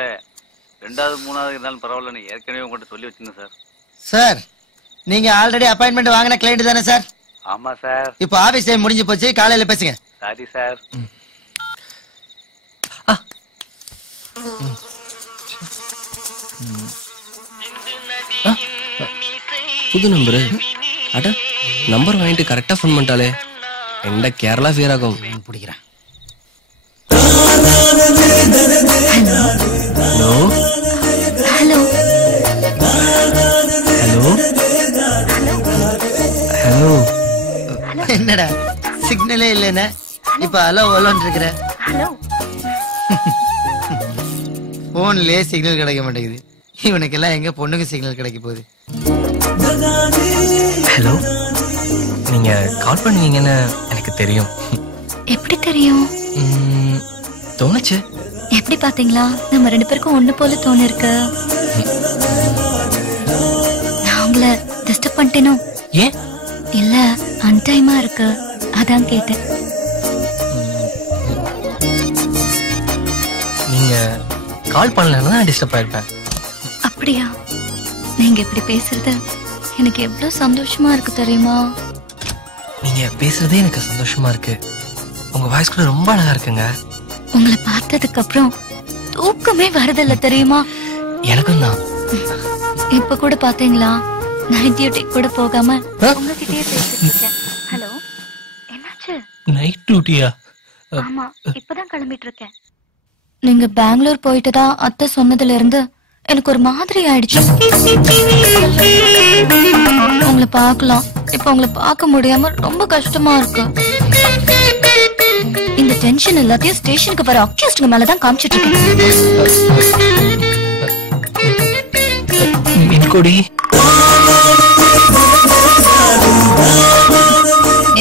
2வது 3வது இருந்தாலும் பரவாயில்லன்னு ஏற்கனவே உங்கள்கிட்ட சொல்லி வச்சிருந்தேன் சார். சார், நீங்க ஆல்ரெடி அப்பாயின்மெண்ட் வாங்கின கிளைண்ட் தானே சார்? ஆமா சார். இப்போ ஆபீஸ் டைம் முடிஞ்சு போச்சு, காலையில பேசுங்க. சரி சார். புது நம்பரு. அட, நம்பர் வாங்கிட்டு கரெக்டா ஃபோன் பண்ணிட்டாலே. எந்த கேரளா ஃபீர் ஆகும். பிடிக்கிறேன். Hello hello hello hello. என்னடா சிக்னலே இல்லைன்னா இப்ப ஹலோ ஹலோன்னு இருக்கிற. போன்லயே சிக்னல் கிடைக்க மாட்டேங்குது. இவனுக்கெல்லாம் எங்க பொண்ணுக்கு சிக்னல் கிடைக்க போகுது. ஹலோ, நீங்க கால் பண்ணுவீங்கன்னு எனக்கு தெரியும். எப்படி தெரியும்? தோணுச்சு. எப்படி பாத்தீங்களா? நம்ம 2 பேருக்கும் ஒண்ணு போல தோணு இருக்கு. நான் உங்களை டிஸ்டர்ப் பண்ணிட்டேனோ? ஏன்? இல்ல, அன்டைமா இருக்கு, அதான் கேட்டேன். நீங்க கால் பண்ணலன்னா டிஸ்டர்ப் ஆயிருப்பேன். அப்படியா? நீங்க இப்படி பேசுறது எனக்கு எவ்வளவு சந்தோஷமா இருக்கு தெரியுமா? நீங்க பேசுறதே எனக்கு சந்தோஷமா இருக்கு. உங்க வாய்ஸ் கூட ரொம்ப அழகா இருக்குங்க. உங்களை பார்த்ததுக்கு அப்புறம் தூக்கமே வரதில்ல தெரியுமா? எனக்கும் தான். இப்ப கூட பாத்தீங்களா, நைட் டியூட்டி கூட போகாம உங்ககிட்டயே பேசிட்டு இருக்கேன். ஹலோ, என்னாச்சு? நைட் டியூட்டியா? ஆமா, இப்பதான் கிளம்பிட்டு இருக்கேன். நீங்க பெங்களூர் போயிட்டு தான் அத்தை சொன்னதுல இருந்து எனக்கு ஒரு மாதிரி ஆயிடுச்சு. உங்களை பார்க்கலாம், இப்ப உங்களை பார்க்க முடியாம ரொம்ப கஷ்டமா இருக்கு. இந்த டென்ஷன் எல்லாத்தையும் ஸ்டேஷனுக்கு வர அக்யூஸ்டுங்க மேலதான் காமிச்சிட்டு இருக்கேன்.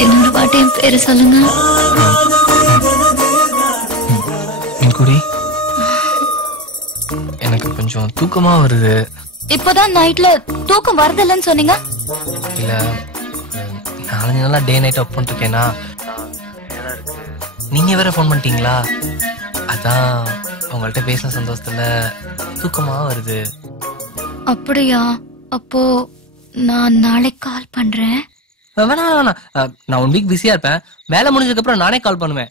இன்னொரு வாட்டி என் பேரு சொல்லுங்க. எனக்கு கொஞ்சம் தூக்கமா வருது. இப்பதான் நைட்ல தூக்கம் வருதில்லன்னு சொன்னீங்க. இல்ல, 4 நாளா டே நைட் ஒர்க் பண்ணிட்டு இருக்கேனா. நீங்க வேற போன் பண்ணிட்டீங்களா, அதான் உங்கள்ட்ட பேசின சந்தோஷத்துல தூக்கமா வருது. அப்படியா? அப்போ நான் நாளைக்கு கால் பண்றேன். வேணாம், நான் 1 வீக் பிஸியா இருப்பேன். வேலை முடிஞ்சதுக்கு அப்புறம் நானே கால் பண்ணுவேன்.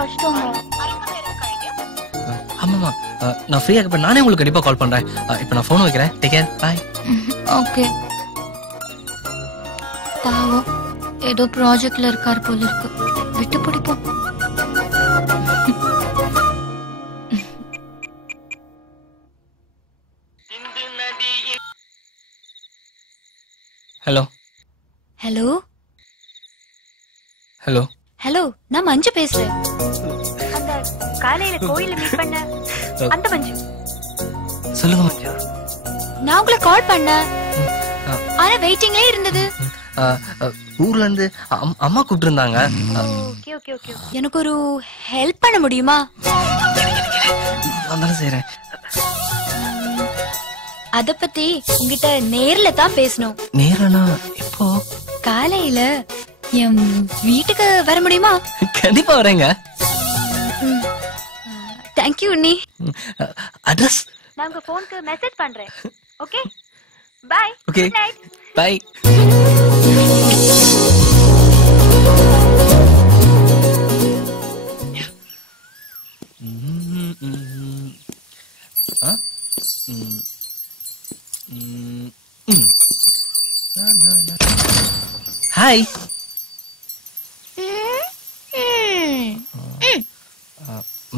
கஷ்டம். ஆமாமா, நான் ஃப்ரீயா இருக்கப்ப நானே உங்களுக்கு கண்டிப்பா கால் பண்றேன். இப்போ நான் போன் வைக்கிறேன். Take care. பை. ஓகே. பாவம் ஏதோ ப்ராஜெக்ட்ல இருக்கார் போல இருக்கு. விட்டு பிடிப்போம். ஹலோ ஹலோ ஹலோ ஹலோ, நான் மஞ்சு பேசுறேன். அந்த காலையில கோயில்ல மீட் பண்ண அந்த மஞ்சு. சொல்லுங்க மஞ்சு. நான் உங்களை கால் பண்ணேன். ஆனா வெயிட்டிங்லயே இருந்தது. ஊர்ல இருந்து அம்மா கூப்பிட்டு இருந்தாங்க. Okay okay okay. எனக்கு ஒரு ஹெல்ப் பண்ண முடியுமா? நான் செய்றேன். அத பத்தி உங்ககிட்ட நேர்ல தான் பேசணும். நேரனா எப்போ? காலையில என் வீட்டுக்கு வர முடியுமா? கண்டிப்பா வரேங்க. தேங்க் யூ அண்ணி. அட்ரஸ் நான் உங்க போனுக்கு மெசேஜ் பண்றேன். Okay bye. Okay bye. Hi.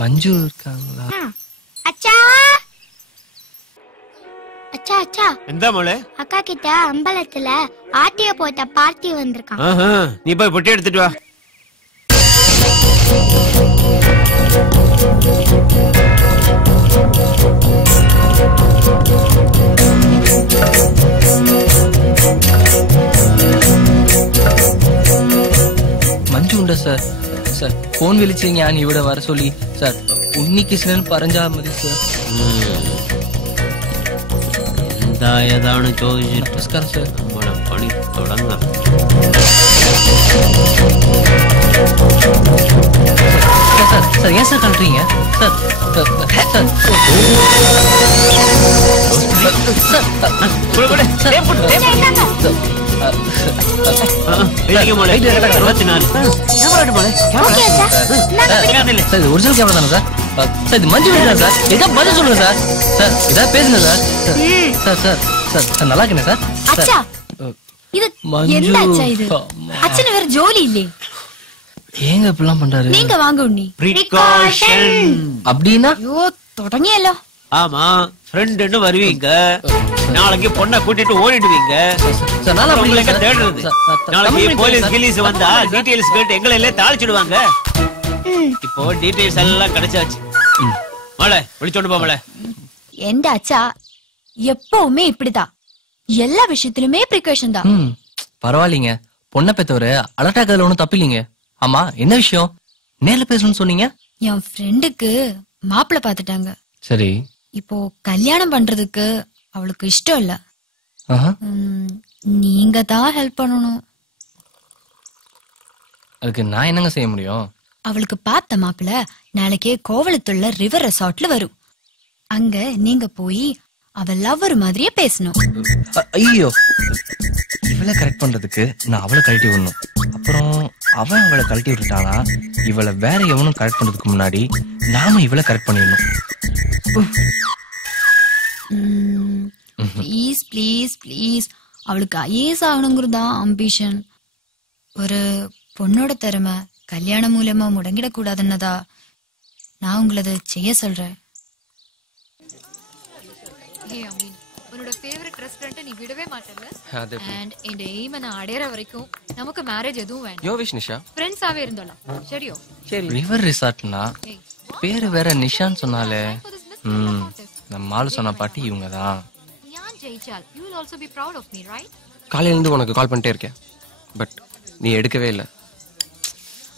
Manju இருக்காங்களா? அச்சா அச்சா அச்சா. எந்த மோளே? அக்கா கிட்ட அம்பலத்துல ஆட்டிய போட்ட பார்ட்டி வந்திருக்கான். நீ போய் பொட்டி எடுத்துட்டு வா. മഞ്ജു ഉണ്ട് സർ. സർ ഫോൺ വിളിച്ച് ഞാൻ ഇവിടെ വര சொல்லி സർ ഉണ്ണികൃഷ്ണൻ പറഞ്ഞാ മതി സർ. എന്താ ഏതാണ് ചോദിച്ചിട്ട്? നമസ്കാരം സർ. നമ്മുടെ പണി തുടങ്ങാം. സർ സർ ஏன் சார் கல்றீங்க? சார் ஒரிஜினல் கேமரா தானே சார்? சார் இது மஞ்சு வீடு சார். ஏதாவது பதில் சொல்லுங்க சார். சார் ஏதாவது பேசுங்க sir. Sir sir sir sir நல்லா இருக்கேன் சார். அச்சா இது என்ன அச்சா இது? அச்சன வேற ஜோலி இல்லே. ஏங்க இப்படிலாம் பண்றாரு? நீங்க வாங்க உண்ணி. Precaution. அப்படினா? ஐயோ தொடங்கியല്ലോ. ஆமா ஃப்ரெண்ட்னு வருவீங்க. நாளைக்கு பொண்ணை கூட்டிட்டு ஓடிடுவீங்க. சார் நாளை உங்களுக்கு தேடுறது. நாளைக்கு போலீஸ் கிலீஸ் வந்தா டீடைல்ஸ் கேட்டு எங்களை எல்லாம் தாளிச்சிடுவாங்க. இப்போ டீடைல்ஸ் எல்லாம் கிடைச்சாச்சு. மலை விழிச்சோண்டு போ மலை. எந்த அச்சா எப்பவுமே இப்படிதான். எல்லா விஷயத்திலுமே பிரிகாஷன் தான். பரவாயில்லைங்க. பொண்ணை பெத்தவரு அலட்டாக்கிறதுல ஒண்ணும் தப்பில்லைங்க. ஆமா என்ன விஷயம்? நேர்ல பேசணும்னு சொன்னீங்க. என் ஃப்ரெண்டுக்கு மாப்பிள்ளை பாத்துட்டாங்க. சரி. இப்போ கல்யாணம் பண்றதுக்கு அவளுக்கு இஷ்டம் இல்ல. நீங்க தான் ஹெல்ப் பண்ணணும். அதுக்கு நான் என்னங்க செய்ய முடியும்? அவளுக்கு பார்த்த மாப்பிள்ளை நாளைக்கே கோவளத்துள்ள ரிவர் ரெசார்ட்ல வரும். அங்க நீங்க போய் அவ லவ்வர் மாதிரியே பேசணும். ஐயோ இவளை கரெக்ட் பண்றதுக்கு நான் அவளை கழட்டி விடணும். அப்புறம் அவன் அவளை கழட்டி விட்டுட்டானா இவளை வேற எவனும் கரெக்ட் பண்றதுக்கு முன்னாடி நாம இவளை கரெக்ட் பண்ணிடணும். Please please please. அவளுக்கு ஐஏஎஸ் ஆகணுங்கிறதான் அம்பிஷன். ஒரு பொண்ணோட திறமை கல்யாணம் மூலமா முடங்கிடக்கூடாதுன்னதா நான் உங்களது செய்ய சொல்றேன். உன்னோட ஃபேவரட் ரெஸ்டாரண்ட் நீ விடவே மாட்டல. அண்ட் இந்த எய்ம் நான் அடையற வரைக்கும் நமக்கு மேரேஜ் எதுவும் வேண்டாம். யோ விஷ் நிஷா. ஃப்ரெண்ட்ஸாவே இருந்தோம். சரியோ? சரி. ரிவர் ரிசார்ட்னா பேரு வேற நிஷான்னு சொன்னாலே. நம்ம மாலு சொன்ன பாட்டி இவங்க தான். நான் ஜெயிச்சால் you will also be proud of me, right? காலையில இருந்து உனக்கு கால் பண்ணிட்டே இருக்கேன். பட் நீ எடுக்கவே இல்ல.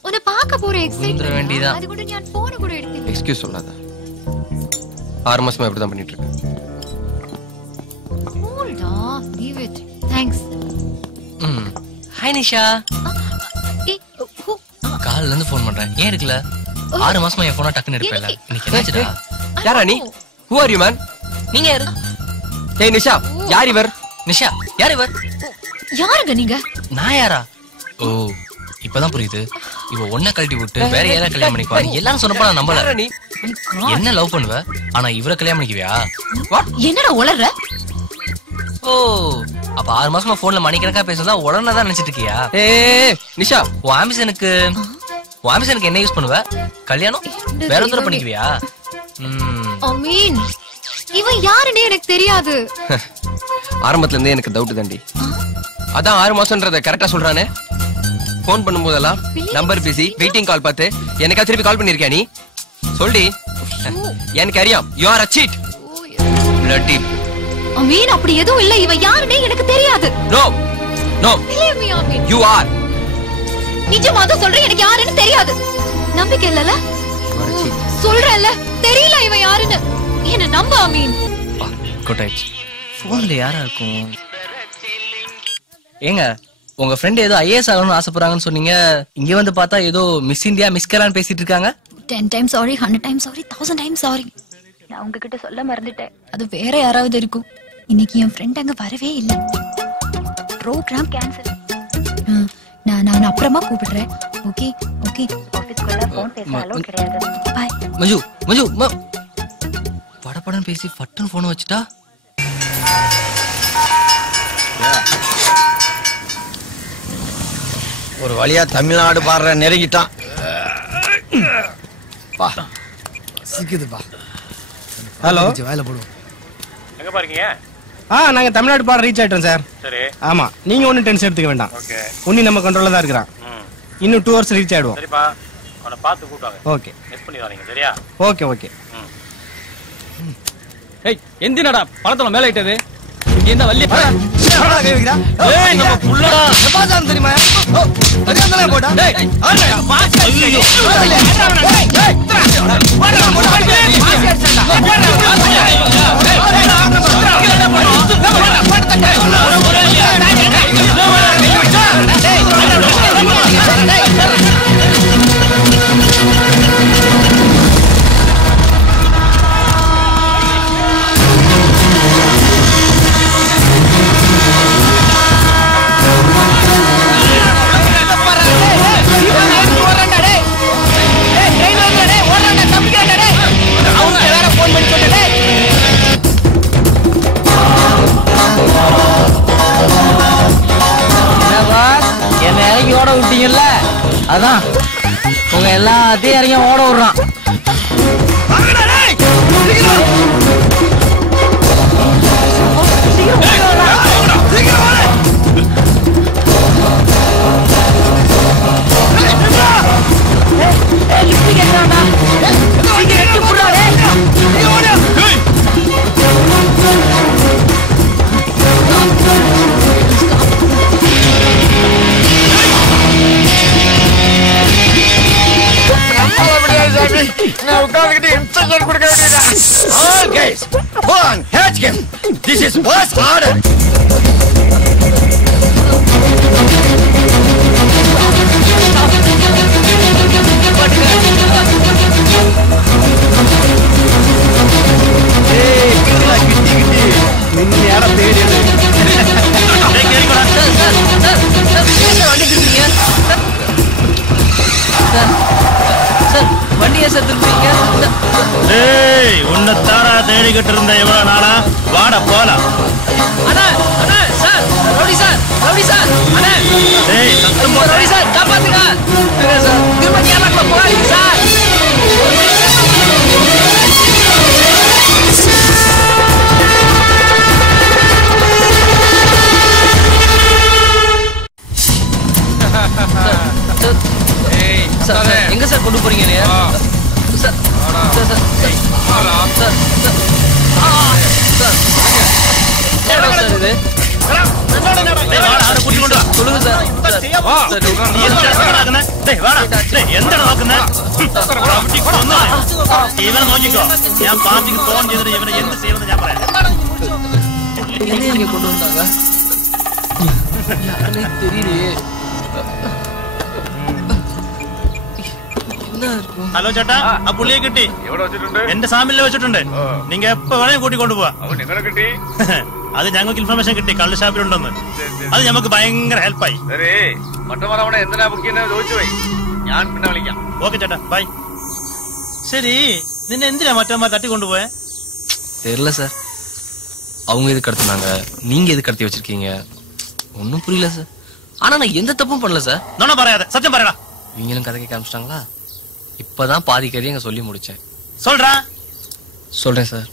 உன்னை பார்க்க போற எக்ஸைட்மென்ட் வேண்டியதா. அது கூட நான் போன் கூட எடுக்கல. எக்ஸ்கியூஸ் சொல்லாத. 6 மாசமா இப்படி தான் பண்ணிட்டு இருக்கேன். Hold on. Leave it. Thanks. Hi Nisha. காலையில இருந்து ஃபோன் பண்றேன். ஏன் எடுக்கல? 6 மாசமா என் போனை டக்குன்னு எடுப்பேல. இன்னைக்கு என்னாச்சுடா? யாரா நீ? Who are you man? நீங்க யாரு? ஏய் நிஷா, யார் இவர்? நிஷா, யார் இவர்? யாருங்க நீங்க? நான் யாரா? ஓ இப்பதான் புரியுது. இவ ஒன்ன கழட்டி விட்டு வேற யாரா கல்யாணம் பண்ணிக்குவா எல்லாரும் சொன்னப்ப நான் நம்பல. என்ன லவ் பண்ணுவ ஆனா இவரை கல்யாணம் பண்ணிக்குவியா? என்னடா உளற? ஓ அப்ப 6 மாசமா போன்ல மணிக்கணக்கா பேசுறதா உடனேதான் நினைச்சிட்டு இருக்கியா? நிஷா உன் ஆம்பிஷனுக்கு என்ன யூஸ் பண்ணுவ? கல்யாணம் வேற ஒருத்தர பண்ணிக்குவியா? அமீன் இவன் யாருன்னே எனக்கு தெரியாது. ஆரம்பத்துல இருந்தே எனக்கு டவுட் தாண்டி. அதான் 6 மாசம்ன்றத கரெக்டா சொல்றானே. போன் பண்ணும்போதெல்லாம் நம்பர் பிஸி வெயிட்டிங் கால் பார்த்து எனக்கா திருப்பி கால் பண்ணிருக்கியா நீ? சொல்டி. எனக்கு அறியாம். You are a cheat. bloody. அமீன் அப்படி எதுவும் இல்ல. இவன் யாருன்னே எனக்கு தெரியாது. No. No. believe me Ameen. You are. நிஜமா தான் சொல்றேன் எனக்கு யாருன்னு தெரியாது. நம்பிக்கை இல்லல? சொல்றேன்ல தெரியல இவன் யாருன்னு. என்ன நம்ப அமீன். குட் ஆயிடுச்சு. போன்ல யாரா இருக்கும்? ஏங்க உங்க ஃப்ரெண்ட் ஏதோ ஐஏஎஸ் ஆகணும்னு ஆசைப்படுறாங்கன்னு சொன்னீங்க. இங்க வந்து பார்த்தா ஏதோ மிஸ் இந்தியா மிஸ் கேரளான்னு பேசிட்டு இருக்காங்க. 10 times sorry, 100 times sorry, 1000 times sorry. நான் உங்ககிட்ட சொல்ல மறந்துட்டேன். அது வேற யாராவது இருக்கும். இன்னைக்கு என் ஃப்ரெண்ட் அங்க வரவே இல்ல. Programme cancel. நான் அப்புறமா கூப்பிடுறேன். Okay okay. ஆபீஸ்க்குள்ள ஃபோன் பேச அலோ கிடையாது. பை. மஞ்சு படபடன்னு பேசி ஃபட்டன் போன் வச்சுட்டா. ஒரு வழியா தமிழ்நாடு பாடுற நெருங்கிட்டான். சிக்குதுப்பா. ஹலோ வேலை போடுவோம். எங்க பாருங்க? நாங்க தமிழ்நாடு பாட ரீச் ஆயிட்டோம் சார். சரி. ஆமா நீங்க ஒன்னும் டென்ஷன் எடுத்துக்க வேண்டாம். ஓகே. உன்னி நம்ம கண்ட்ரோல்ல தான் இருக்கிறான். இன்னும் 2 hours ரீச் ஆயிடுவோம். சரிப்பா. அவனை பார்த்து கூட்டாங்க. ஓகே. மிஸ் பண்ணி வரீங்க சரியா? Okay okay. ஏய் எந்தினடா பழத்தல மேல இட்டது. இங்க இந்த வள்ளி என்னடா கேக்குறா? ஏய் நம்ம புள்ளடா. பாசான் தெரியுமா? தெரியாதல போடா. டேய் ஆனா பாஸ். ஐயோ. ஏய் என்ன இறங்கி ஓட விட்டீங்கல்ல, அதான் உங்க எல்லாத்தையும் இறங்கி ஓட விடுறான். All guys, go on, catch him. This is boss order. வண்டியை செத்துருப்பீங்க. உன்னைத்தாரா தேடிக்கிட்டு இருந்த எவ்வளவு நாளா? வாட போலாம். அண்ணா அண்ணா sir rowdy sir rowdy sir அண்ணா டேய் சத்தம் போடு. ரவுடி சார் காப்பாத்துங்க சார். திரும்ப கேரளாக்குள்ள போகாதீங்க சார். சார் எங்க சார் கொண்டு போறீங்க நீ? Sir sir sir sir sir இது சொல்லுங்க சார். இவன் நோக்கிக்கோ. என் பார்ட்டிக்கு போன் செய்து இவனை எந்த செய்வது ഞാൻ പറയാം. இங்க கொண்டு வந்தாங்க தெரியலையே. ഹലോ ചേട്ടാ, ആ പുള്ളിയെ കിട്ടി. എന്റെ സാമിലിൽ വെച്ചിട്ടുണ്ട്. നിങ്ങ എപ്പോ വേണേ കൂട്ടി കൊണ്ടുപോവാ. അത് ഞങ്ങൾക്ക് ഇൻഫർമേഷൻ കിട്ടി കള്ള് ഷാപ്പിലുണ്ടെന്ന്. അത് ഞമ്മക്ക് ഭയങ്കര ഹെൽപ്പായി. മറ്റവരവണ എന്തിനാ ബുക്ക് ചെയ്യുന്നത് ചോദിച്ചു പോയി. ഞാൻ പിന്നെ വിളിക്കാം. ഓക്കെ ചേട്ടാ, ബൈ. சரி, നിന്നെ എന്തിനാ മറ്റവന്മാർ തട്ടിക്കൊണ്ടുപോയെ? தெரியல சார். அவங்க எதுக்கு கடத்தினாங்க, நீங்க எதுக்கு கடத்தி வச்சிருக்கீங்க, ஒன்னும் புரியல சார். ஆனா நான் எந்த தப்பும் பண்ணல சார். நானும் பரையாத சத்தியம் பரையடா. நீங்களும் கதை கேட்க ஆரம்பிச்சிட்டாங்களா? இப்பதான் பாதி கதையை அங்க சொல்லி முடிச்சேன். சொல்றா. சொல்றேன் சார்.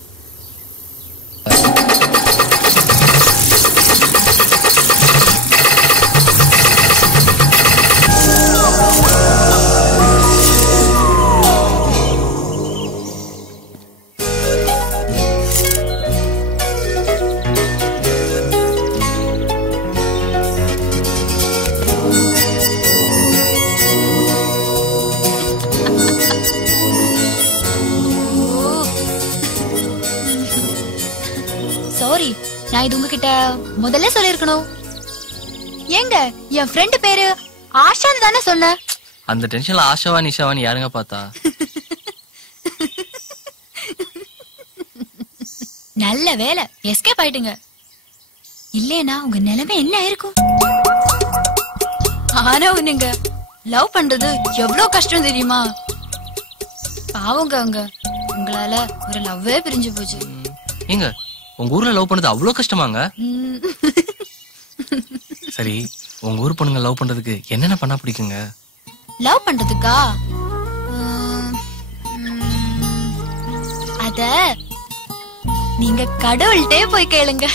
சாரி, நான் இது உங்ககிட்ட முதல்ல சொல்லிருக்கணும். ஏங்க என் ஃப்ரெண்ட் பேரு ஆஷான்னு தானே சொன்ன. அந்த டென்ஷன்ல ஆஷாவா நிஷாவான்னு யாருங்க பார்த்தா? நல்ல வேலை எஸ்கேப் ஆயிட்டுங்க. இல்லேனா உங்க நிலைமை என்ன ஆயிருக்கும்? ஆனா ஒண்ணுங்க, லவ் பண்றது எவ்வளவு கஷ்டம் தெரியுமா? பாவங்க அவங்க உங்களால ஒரு லவ்வே பிரிஞ்சு போச்சு. ஏங்க உங்க ஊர்ல லவ் பண்ணது அவ்வளவு கஷ்டமாங்க? சரி, உங்க ஊர் பொண்ணுங்க லவ் பண்றதுக்கு என்னென்ன பண்ணா பிடிக்குங்க? லவ் பண்றதுக்கா? அத நீங்க கடவுள்கிட்டே போய் கேளுங்க.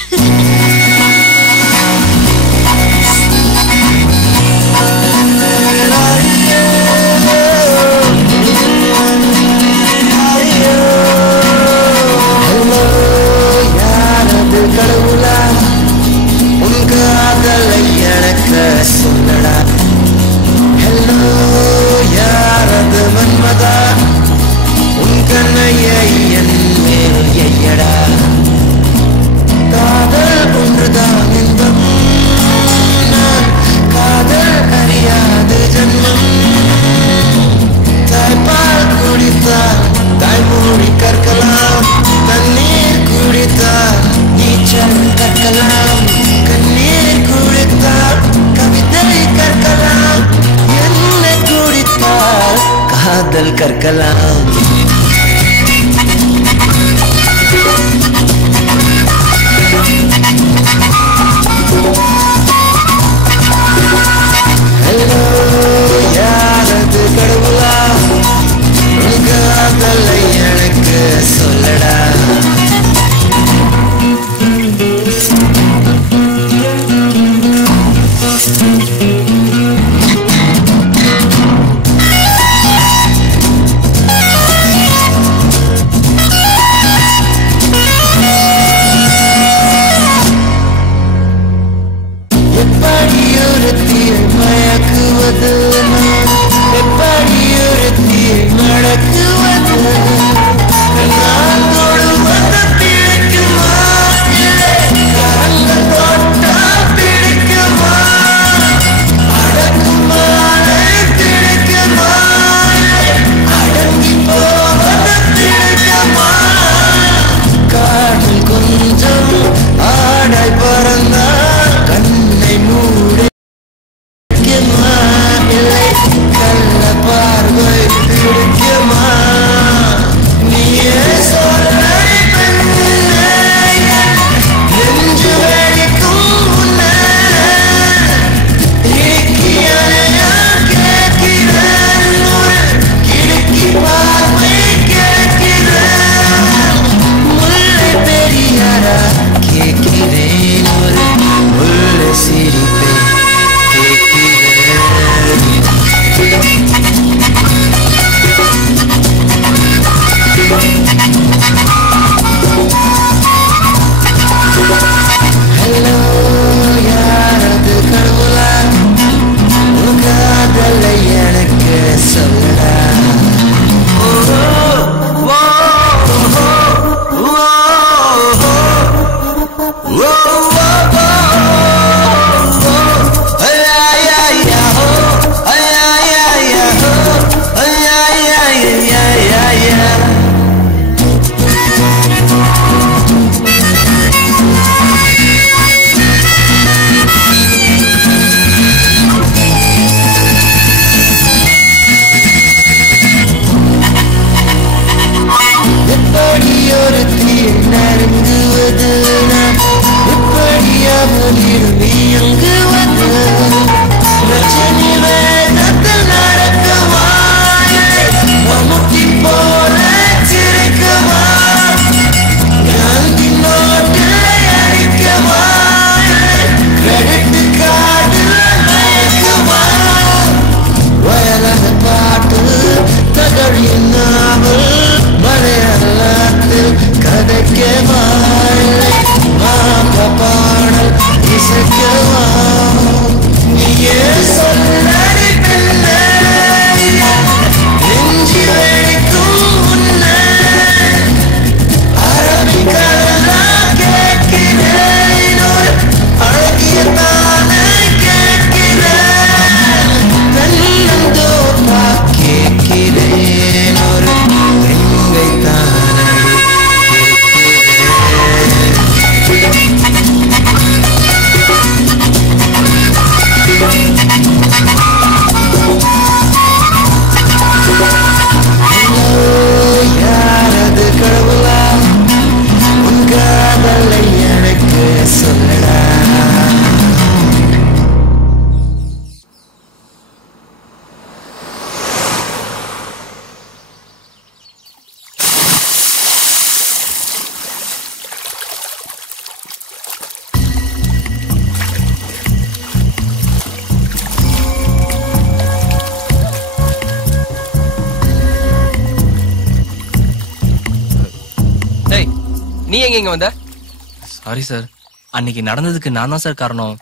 கடவுளா உன் காதலை எனக்கு சொல்லடா. ஹலோ யாரது மன்மதா உன் கண்ணையை என் மேல் எய்யடா. காதல் ஒன்றுதான் இன்பம், நான் காதல் அறியாது ஜன்மம். தாய்ப்பால் குடித்தால் தாய்மொழி கற்கலாம், தண்ணீர் குடித்தால் நீச்சல் கற்கலாம், கண்ணீர் குடித்தால் கவிதை கற்கலாம், என்ன குடித்தால் காதல் கற்கலாம். ஹலோ யாரது கடவுளா உன் காதலை எனக்கு சொல்லடா. சொல்லடா. நீ எங்க இங்க வந்த? சாரி சார், அன்னைக்கு நடந்ததுக்கு நான் தான் சார் காரணம்.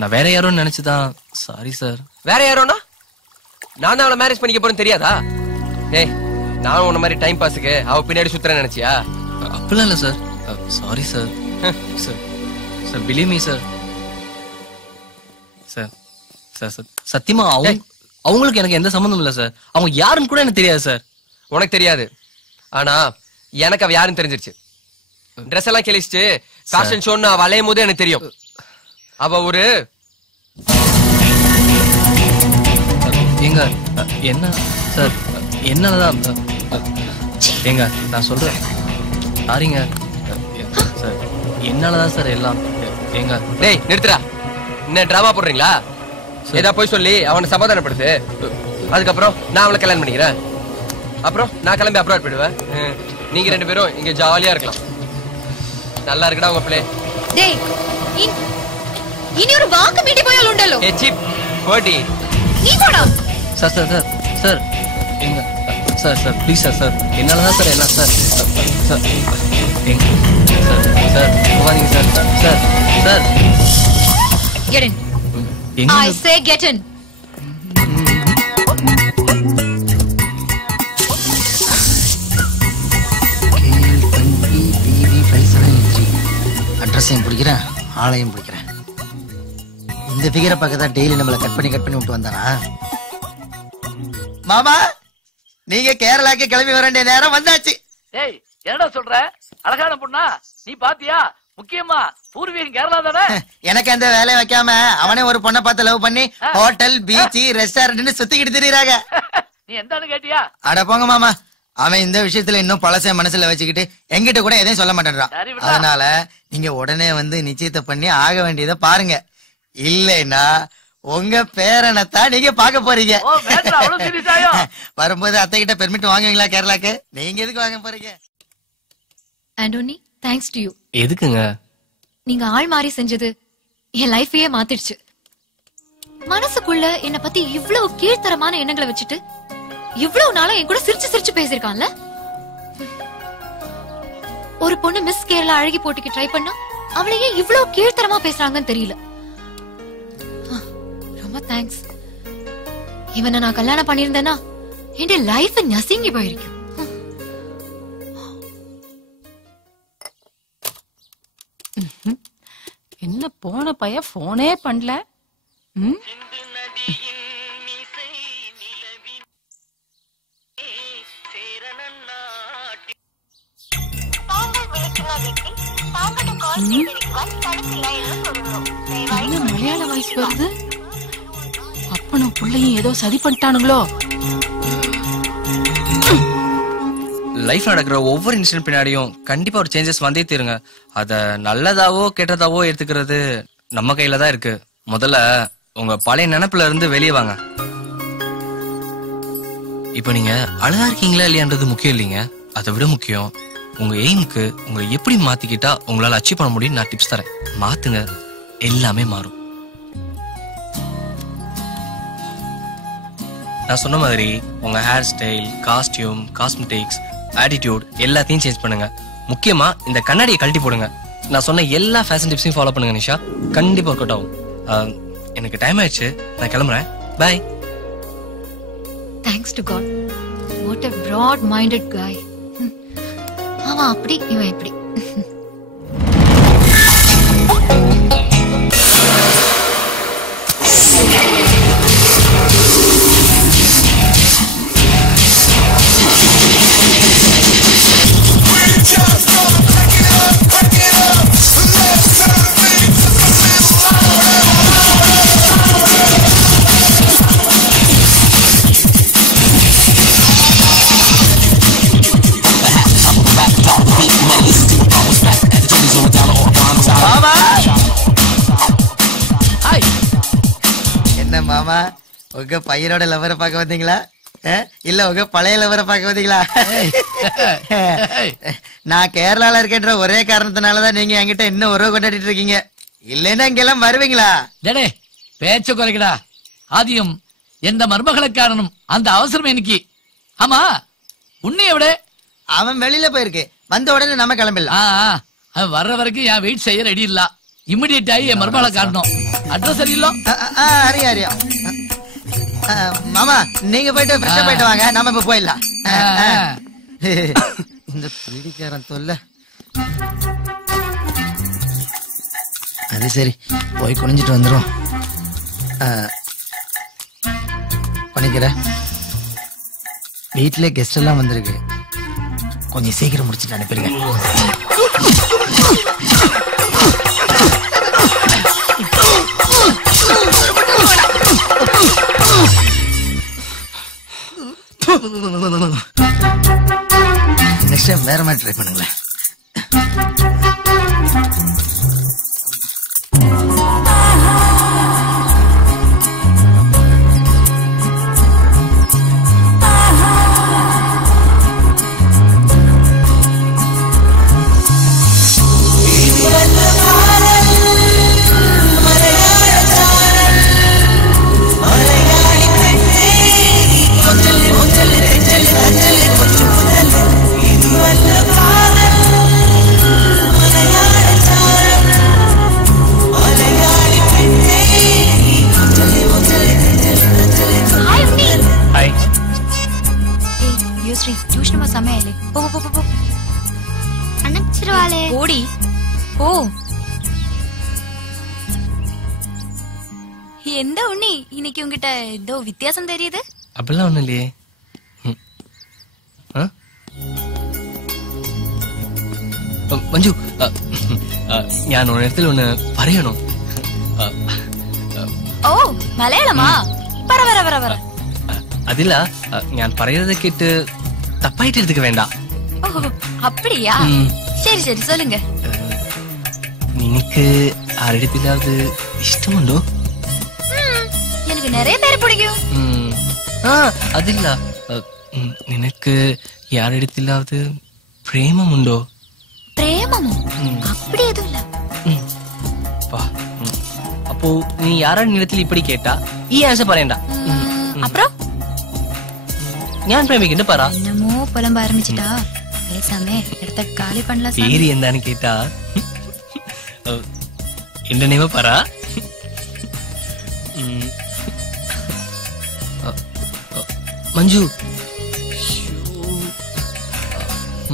நான் வேற யாரும் நினைச்சுதான். Sorry sir. வேற யாரோனா? நான் தான் அவளை மேரேஜ் பண்ணிக்க போறேன்னு தெரியாதா? ஏய், நான் உன்ன மாதிரி டைம் பாஸுக்கு அவ பின்னாடி சுத்துறேன்னு நினைச்சியா? அப்படிலாம் இல்ல sir. Sorry sir. Sir sir believe me sir. Sir sir sir சத்தியமா அவங்களுக்கு எனக்கு எந்த சம்பந்தம் இல்ல சார். அவங்க யாருன்னு கூட எனக்கு தெரியாது சார். உனக்கு தெரியாது, ஆனா எனக்கு அவ யாருன்னு தெரிஞ்சிருச்சு. ட்ரெஸ் எல்லாம் கிழிச்சிட்டு ஃபேஷன் ஷோன்னு அவ அலையும் போது எனக்கு தெரியும். அவ ஒரு எங்க என்ன சார், என்னாலதான் ஏங்க நான் சொல்றேன். சாரிங்க சார், என்னாலதான் சார் எல்லாம். ஏங்க டேய் நிறுத்துடா. என்ன டிராமா போடுறீங்களா? ஏதா போய் சொல்லி அவனை சமாதானப்படுத்து. அதுக்கப்புறம் நான் அவளை கல்யாணம் பண்ணிக்கிறேன். அப்புறம் நான் கிளம்பி அப்ராட் போயிடுவேன். நீங்க ரெண்டு பேரும் இங்க ஜாலியா இருக்கலாம். நல்லா இருக்குடா உங்க பிள்ளை. டேய் இனி ஒரு வாக்கு மீட்டி போயால் உண்டല്ലോ. ஏ சீப் போடி. நீ போடா. சார் சார் சார் சார் எங்க sir sir please sir sir என்னாலதான் சார் எல்லாம் சார் சார் எங்க சார் சார் போவாதீங்க sir sir sir. Get in. I say get in. அட்ரஸையும் பிடிக்கிறேன், ஆளையும் பிடிக்கிறேன். இந்த ஃபிகரை பார்க்க தான் டெய்லி நம்மளை கட் பண்ணி விட்டு வந்தானா? மாமா, நீங்க கேரளாக்கு கிளம்பி வர வேண்டிய நேரம் வந்தாச்சு. ஏய் என்னடா சொல்ற? அழகான பொண்ணா நீ பாத்தியா? முக்கியமா பூர்வீகம் கேரளா தானே? எனக்கு அந்த வேலையை வைக்காம அவனே ஒரு பொண்ணை பார்த்து லவ் பண்ணி ஹோட்டல் பீச் ரெஸ்டாரண்ட் சுத்திக்கிட்டு திரியறாங்க. நீ எந்தானு கேட்டியா? அட போங்க மாமா, அவன் இந்த விஷயத்துல இன்னும் பழச மனசுல வச்சுக்கிட்டு எங்கிட்ட கூட எதையும் சொல்ல மாட்டேன்றான். அதனால நீங்க உடனே வந்து நிச்சயத்தை பண்ணி ஆக வேண்டியதை பாருங்க. இல்லைன்னா உங்க பேரனைத்தான் நீங்க பாக்க போறீங்க. வரும்போது அத்தை கிட்ட பெர்மிட் வாங்குவீங்களா கேரளாக்கு? நீங்க எதுக்கு வாங்க போறீங்க? Antony, thanks to you. எதுக்குங்க? நீங்க ஆள் மாறி செஞ்சது என் லைஃபையே மாத்திடுச்சு. மனசுக்குள்ள என்ன பத்தி இவ்வளவு கீழ்த்தரமான எண்ணங்களை வச்சுட்டு இவ்வளவு நாளா என் கூட சிரிச்சு சிரிச்சு பேசிருக்கான்ல. ஒரு பொண்ணு மிஸ் கேரளா அழகி போட்டிக்கு ட்ரை பண்ணா அவளையே இவ்வளவு கீழ்த்தரமா பேசுறாங்கன்னு தெரியல. ரொம்ப தேங்க்ஸ். இவனை நான் கல்யாணம் பண்ணிருந்தேன்னா என் லைஃப் நசிங்கி போயிருக்கும். என்ன போன பையன் போனே பண்ணல. மலையாள வாய்ஸ் வருது. அப்பனும் பிள்ளையும் ஏதோ சதி பண்ணிட்டானுங்களோ. லைஃப்ல நடக்கிற ஒவ்வொரு இன்சிடென்ட் பின்னாடியும் கண்டிப்பா ஒரு சேஞ்சஸ் வந்தே தீருங்க. அத நல்லதாவோ கெட்டதாவோ எடுத்துக்கிறது நம்ம கையில தான் இருக்கு. முதல்ல உங்க பழைய நினைப்புல இருந்து வெளியே வாங்க. இப்ப நீங்க அழகா இருக்கீங்களா இல்லையான்றது முக்கியம் இல்லைங்க. அதை விட முக்கியம் உங்க எய்முக்கு உங்க எப்படி மாத்திக்கிட்டா உங்களால அச்சீவ் பண்ண முடியும். நான் டிப்ஸ் தரேன், மாத்துங்க, எல்லாமே மாறும். நான் சொன்ன மாதிரி உங்க hair style, costume, cosmetics, attitude எல்லாத்தையும் சேஞ்ச் பண்ணுங்க. முக்கியமா இந்த கண்ணாடியை கழட்டி போடுங்க. நான் சொன்ன எல்லா ஃபேஷன் டிப்ஸையும் ஃபாலோ பண்ணுங்க நிஷா. கண்டிப்பா ஒர்க் அவுட் ஆகும். எனக்கு டைம் ஆயிடுச்சு, நான் கிளம்புறேன். Bye. Thanks to God. What a broad minded guy. அவன் அப்படி இவன் இப்படி. Beat, man, மாமா உங்க பையனோட லவரை பார்க்க வந்தீங்களா இல்ல உங்க பழைய லவரை பார்க்க வந்தீங்களா? நான் கேரளால இருக்கேன்ற ஒரே காரணத்தினாலதான் நீங்க என்கிட்ட இன்னும் உறவு கொண்டாடிட்டு இருக்கீங்க. இல்லன்னா இங்க எல்லாம் வருவீங்களா? டேடே பேச்ச குறைக்கடா. ஆதியும் எந்த மருமகளை காரணம் அந்த அவசரம் எனக்கு. ஆமா உன்னை எവിടെ? அவன் வெளியில போயிருக்கு. வந்த உடனே நம்ம கிளம்பிடலாம். அவன் வர்ற வரைக்கும் என் வெயிட் செய்ய ரெடி இல்ல. இமிடியேட் ஆகி என் மருமகளை காட்டணும். அட்ரஸ் சரியில்ல. அறியா அறியா மாமா நீங்க போயிட்டு ஃப்ரெஷ் போயிட்டு வாங்க. நம்ம இப்ப போயிடலாம். இந்த பிடிக்காரன் தொல்ல. அது சரி போய் குனிஞ்சிட்டு வந்துடும். பண்ணிக்கிற வீட்டுல கெஸ்ட் எல்லாம் வந்திருக்கு. கொஞ்சம் சீக்கிரம் முடிச்சுட்டு அனுப்பிடுங்க. நெக்ஸ்ட் டைம் வேற மாதிரி ட்ரை பண்ணுங்களேன். ஓடி ஓ எந்த உண்ணி இன்னைக்கு உங்ககிட்ட ஏதோ வித்தியாசம் தெரியுது. அப்படிலாம் ஒண்ணும் இல்லையே. மஞ்சு ഞാൻ ഒരിടത്തിൽ ഒന്ന് പറയണം. ഓ മലയാളമാ? പറ പറ പറ പറ. അതില്ല ഞാൻ പറയുന്നത് കേട്ട് தப்பாயிட்டு எடுத்துக்க வேண்டாம். ஓ அப்படியா? சரி சரி சொல்லுங்க. നിനക്ക് ആരുടെത്തിലാவது ഇഷ്ടമുണ്ടോ? எனக்கு நிறைய பேர் பிடிக்கும். അതില്ല നിനക്ക് யாரிடத்திலாவது പ്രേമമുണ്ടോ? பிரேமமோ? அப்படி எதுவும் இல்ல. அப்போ நீ யாரோட நிலத்தில் இப்படி கேட்டா ഈ ആൻസർ പറയണ്ട. அப்புறம் ഞാൻ പ്രേമിക്കുന്നു പറ. என்னமோ புலம்ப ஆரம்பிச்சிட்டா பேசாமே இடத்த காலி பண்ணலாம். பேரு എന്താன்னு கேட்டா எந்த நேம പറ. மஞ்சு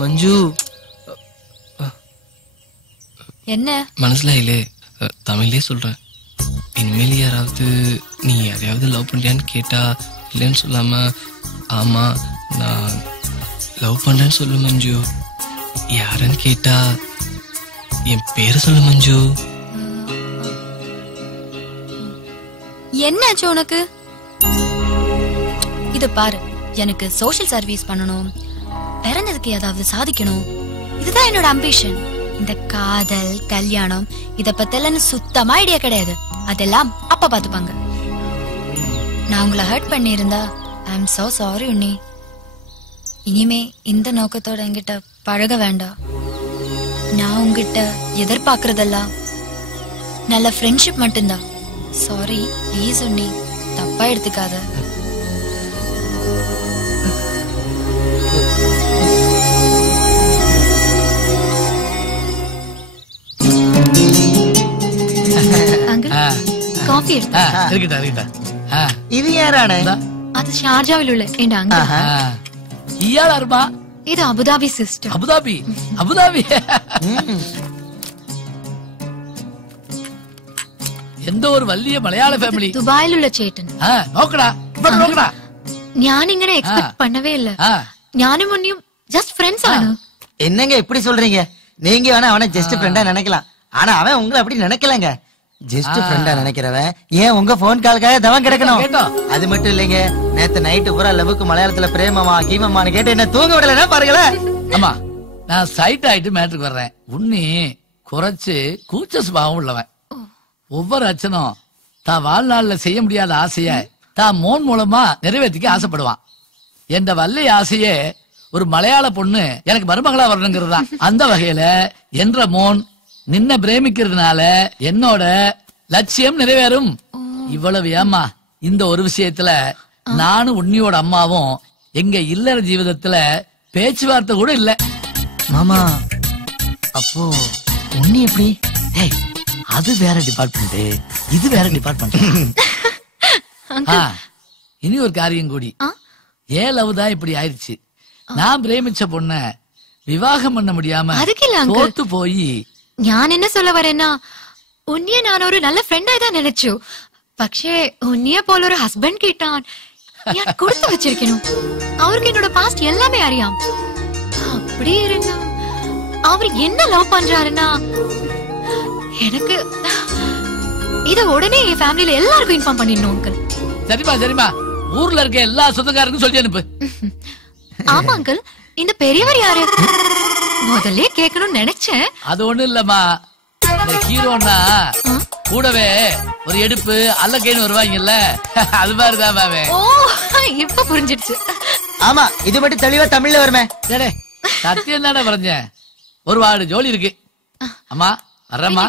மஞ்சு என்ன மனசிலாயிலே தமிழ்லயே சொல்றேன். இனிமேல் யாராவது நீ யாரையாவது லவ் பண்றியான்னு கேட்டா இல்லைன்னு சொல்லாம ஆமா நான் லவ் பண்றேன்னு சொல்லு மஞ்சு. யாருன்னு கேட்டா என் பேரு சொல்லு மஞ்சு. என்னாச்சு உனக்கு? இது பாரு, எனக்கு சோஷியல் சர்வீஸ் பண்ணணும், பிறந்ததுக்கு ஏதாவது சாதிக்கணும், இதுதான் என்னோட அம்பிஷன். இந்த காதல் கல்யாணம் இத பத்தெல்லாம் சுத்தமா ஐடியா கிடையாது. அதெல்லாம் அப்பா பாத்துப்பாங்க. நான் உங்களை ஹர்ட் பண்ணியிருந்தா ஐ எம் சோ சாரி உன்னி. இனிமே இந்த நோக்கத்தோட என்கிட்ட பழக வேண்டாம். நான் உங்ககிட்ட எதிர்பார்க்கறதெல்லாம் நல்ல ஃப்ரெண்ட்ஷிப் மட்டும்தான். சாரி ப்ளீஸ் உன்னி, தப்பா எடுத்துக்காத. காஃபி இருக்கட்டா. இது யாரானே? அது ஷார்ஜாவில் உள்ள என் அங்கிள். இயாளாருமா? இது அபுதாபி சிஸ்டர். அபுதாபி அபுதாபி എന്തോ ഒരു വലിയ മലയാള ഫാമിലി. ദുബായിലുള്ള ചേട്ടൻ. നോക്കടാ നോക്കടാ. ഞാനിങ്ങനെ എക്സ്പെക്ട് பண்ணவே இல்ல. ഞാനും മുന്നിയും ஜஸ்ட் ஃப்ரெண்ட்ஸ் ആണ്. என்னங்க இப்படி சொல்றீங்க? நீங்க வேணா அவனை ஜஸ்ட் ஃப்ரெண்டா நினைக்கலாம், ஆனா அவன் உங்களை அப்படி நினைக்கலங்க. ஜஸ்ட் ஃப்ரெண்டா நினைக்கிறவன் ஏன் உங்க போன் கால்காக தவம் கிடக்கணும்? அது மட்டும் இல்லைங்க, நேத்து நைட்டு பூரா லவ்வுக்கு மலையாளத்துல பிரேமமா கீமமான்னு கேட்டு என்ன தூங்க விடலன்னா பாருங்களேன். ஆமா நான் சைட் ஆயிட்டு மேட்ருக்கு வர்றேன். உன்னி குறைச்சு கூச்ச சுபாவம் உள்ளவன். ஒவ்வொரு அச்சனும் தான் வாழ்நாள்ல செய்ய முடியாத ஆசைய தான் மோன் மூலமா நிறைவேற்றிக்க ஆசைப்படுவான். என்ற வல்லை ஆசையே ஒரு மலையாள பொண்ணு எனக்கு மருமகளா வரணுங்கிறதா. அந்த வகையில என்ற மோன் நின்ன பிரேமிக்கிறதுனால என்னோட லட்சியம் நிறைவேறும். இவ்வளவு ஏமா இந்த ஒரு விஷயத்துல நானும் உன்னியோட அம்மாவும் எங்க இல்லற ஜீவிதத்துல பேச்சுவார்த்தை கூட இல்ல. மாமா அப்போ உன்னி எப்படி? அது வேற டிபார்ட்மெண்ட், இது வேற டிபார்ட்மெண்ட். இனி ஒரு காரியம் கூடி ஏன் லவ் தான் இப்படி ஆயிடுச்சு. நான் பிரேமிச்ச பொண்ண விவாகம் பண்ண முடியாம தோத்து போய் ഞാൻ എന്നെ சொல்ல வரேன்னா ഉന്നിയെ ഞാൻ ഒരു നല്ല ഫ്രണ്ടായി தான் நினைച്ചു. പക്ഷേ ഉന്നിയെ പോലെ ഒരു ഹസ്ബൻഡ് കിട്ടാൻ ഞാൻ കൊടുത്തു வச்சிருக்கணும். அவருக்கு என்னோட பாஸ்ட் எல்லாமே அறியாம். அப்படி இருந்தா அவர் என்ன லவ் பண்றாருன்னா எனக்கு இத உடனே என் ஃபேமிலில எல்லாருக்கும் இன்ஃபார்ம் பண்ணிடணும் அங்கிள். சரிமா சரிமா, ஊர்ல இருக்க எல்லா சொந்தக்காரருக்கும் சொல்லி அனுப்பு. ஆமா அங்கிள், இந்த பெரியவர் யாரு? முதல்ல கேட்கணும்னு நினைச்சேன். அது ஒண்ணு இல்லம்மா, இந்த ஹீரோன்னா கூடவே ஒரு எடுப்பு அல்லக்கைன்னு வருவாங்கல்ல, அது மாதிரிதான் மாவே. ஓ, இப்ப புரிஞ்சிடுச்சு. ஆமா, இது மட்டும் தெளிவா தமிழ்ல வருமே. சத்தியம் தானே பறஞ்சேன். ஒரு வார்டு ஜோலி இருக்கு. அம்மா வர்றம்மா.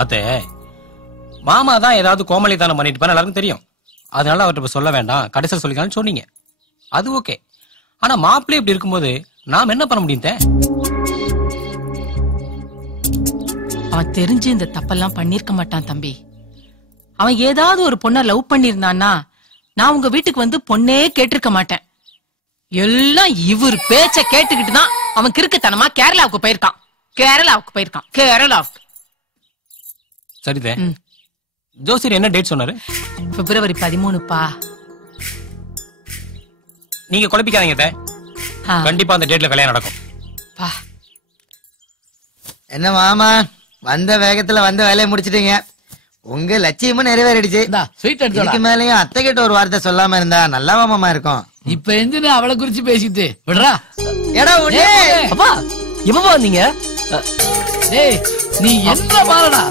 அத்தே, மாமா தான் ஏதாவது கோமலிதானம் பண்ணிட்டு போன எல்லாருக்கும் தெரியும். அதனால அவர்கிட்ட சொல்ல வேண்டாம், கடைசியில் சொல்லிக்கலாம்னு சொன்னீங்க. அது ஓகே. ஆனா மாப்பிள்ளை இப்படி இருக்கும்போது நாம் என்ன பண்ண முடியும்? அவன் தெரிஞ்சு இந்த தப்பெல்லாம் பண்ணிருக்க மாட்டான் தம்பி. அவன் ஏதாவது ஒரு பொண்ண லவ் பண்ணிருந்தான்னா நான் உங்க வீட்டுக்கு வந்து பொண்ணே கேட்டிருக்க மாட்டேன். எல்லாம் இவர் பேச்ச கேட்டுக்கிட்டு தான் அவன் கிறுக்குத்தனமா கேரளாவுக்கு போயிருக்கான். கேரளாவுக்கு. சரிதே, ஜோசியர் என்ன டேட் சொன்னாரு? பிப்ரவரி 13பா. நீங்க குழப்பிக்காதீங்க, கண்டிப்பா அந்த டேட்ல கல்யாணம் நடக்கும். என்ன மாமா, வந்த வேகத்துல வந்த வேலையை முடிச்சிட்டீங்க. உங்க லட்சியமும் நிறைவேறிடுச்சு. இதுக்கு மேலயும் அத்தை கிட்ட ஒரு வார்த்தை சொல்லாம இருந்தா நல்லா மாமா இருக்கும். இப்ப எந்த அவளை குறிச்சு பேசிட்டு விடுறா. அப்பா எப்ப வந்தீங்க? நீ என்ன பாருடா,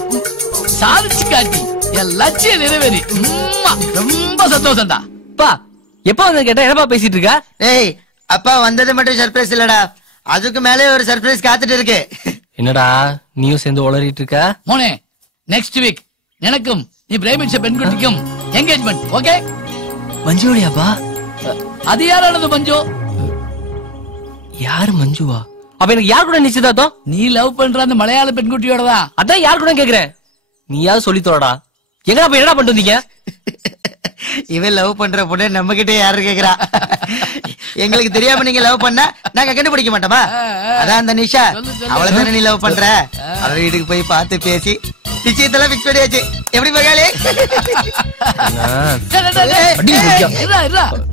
சாதிச்சு காட்டி என் லட்சியம் நிறைவேறி ரொம்ப சந்தோஷம்டா. பா எப்ப வந்து கேட்டா என்னப்பா பேசிட்டு இருக்கா? ஏய் அப்பா வந்தது மட்டும் சர்ப்ரைஸ் இல்லடா, அதுக்கு மேலே ஒரு சர்ப்ரைஸ் காத்துட்டு இருக்கு. என்னடா நீயும் சேர்ந்து உளறிட்டு இருக்க? மோனே, நெக்ஸ்ட் வீக் எனக்கும் நீ பிரேமிச்ச பெண்குட்டிக்கும் என்கேஜ்மெண்ட். ஓகே? மஞ்சுடியாப்பா? அது யாரானது மஞ்சு? யாரு மஞ்சுவா? அப்ப எனக்கு யார் கூட நிச்சயதார்த்தம்? நீ லவ் பண்ற அந்த மலையாள பெண்குட்டியோட தான். அதான் யார் கூட கேக்குறேன், நீயாவது சொல்லி தோடா. எங்க அப்ப என்னடா பண்ணிட்டு வந்தீங்க? இவன் லவ் பண்ற பொண்ணு நம்ம கிட்டே யாரு கேக்குறா? எங்களுக்கு தெரியாம நீங்க லவ் பண்ணா நாங்க கண்டுபிடிக்க மாட்டோமா? அதான் அந்த நிஷா, அவளை தானே நீ லவ் பண்ற. அவ வீட்டுக்கு போய் பார்த்து பேசி நிச்சயத்தெல்லாம் பிக்ஸ் பண்ணியாச்சு. எப்படி மகாளி?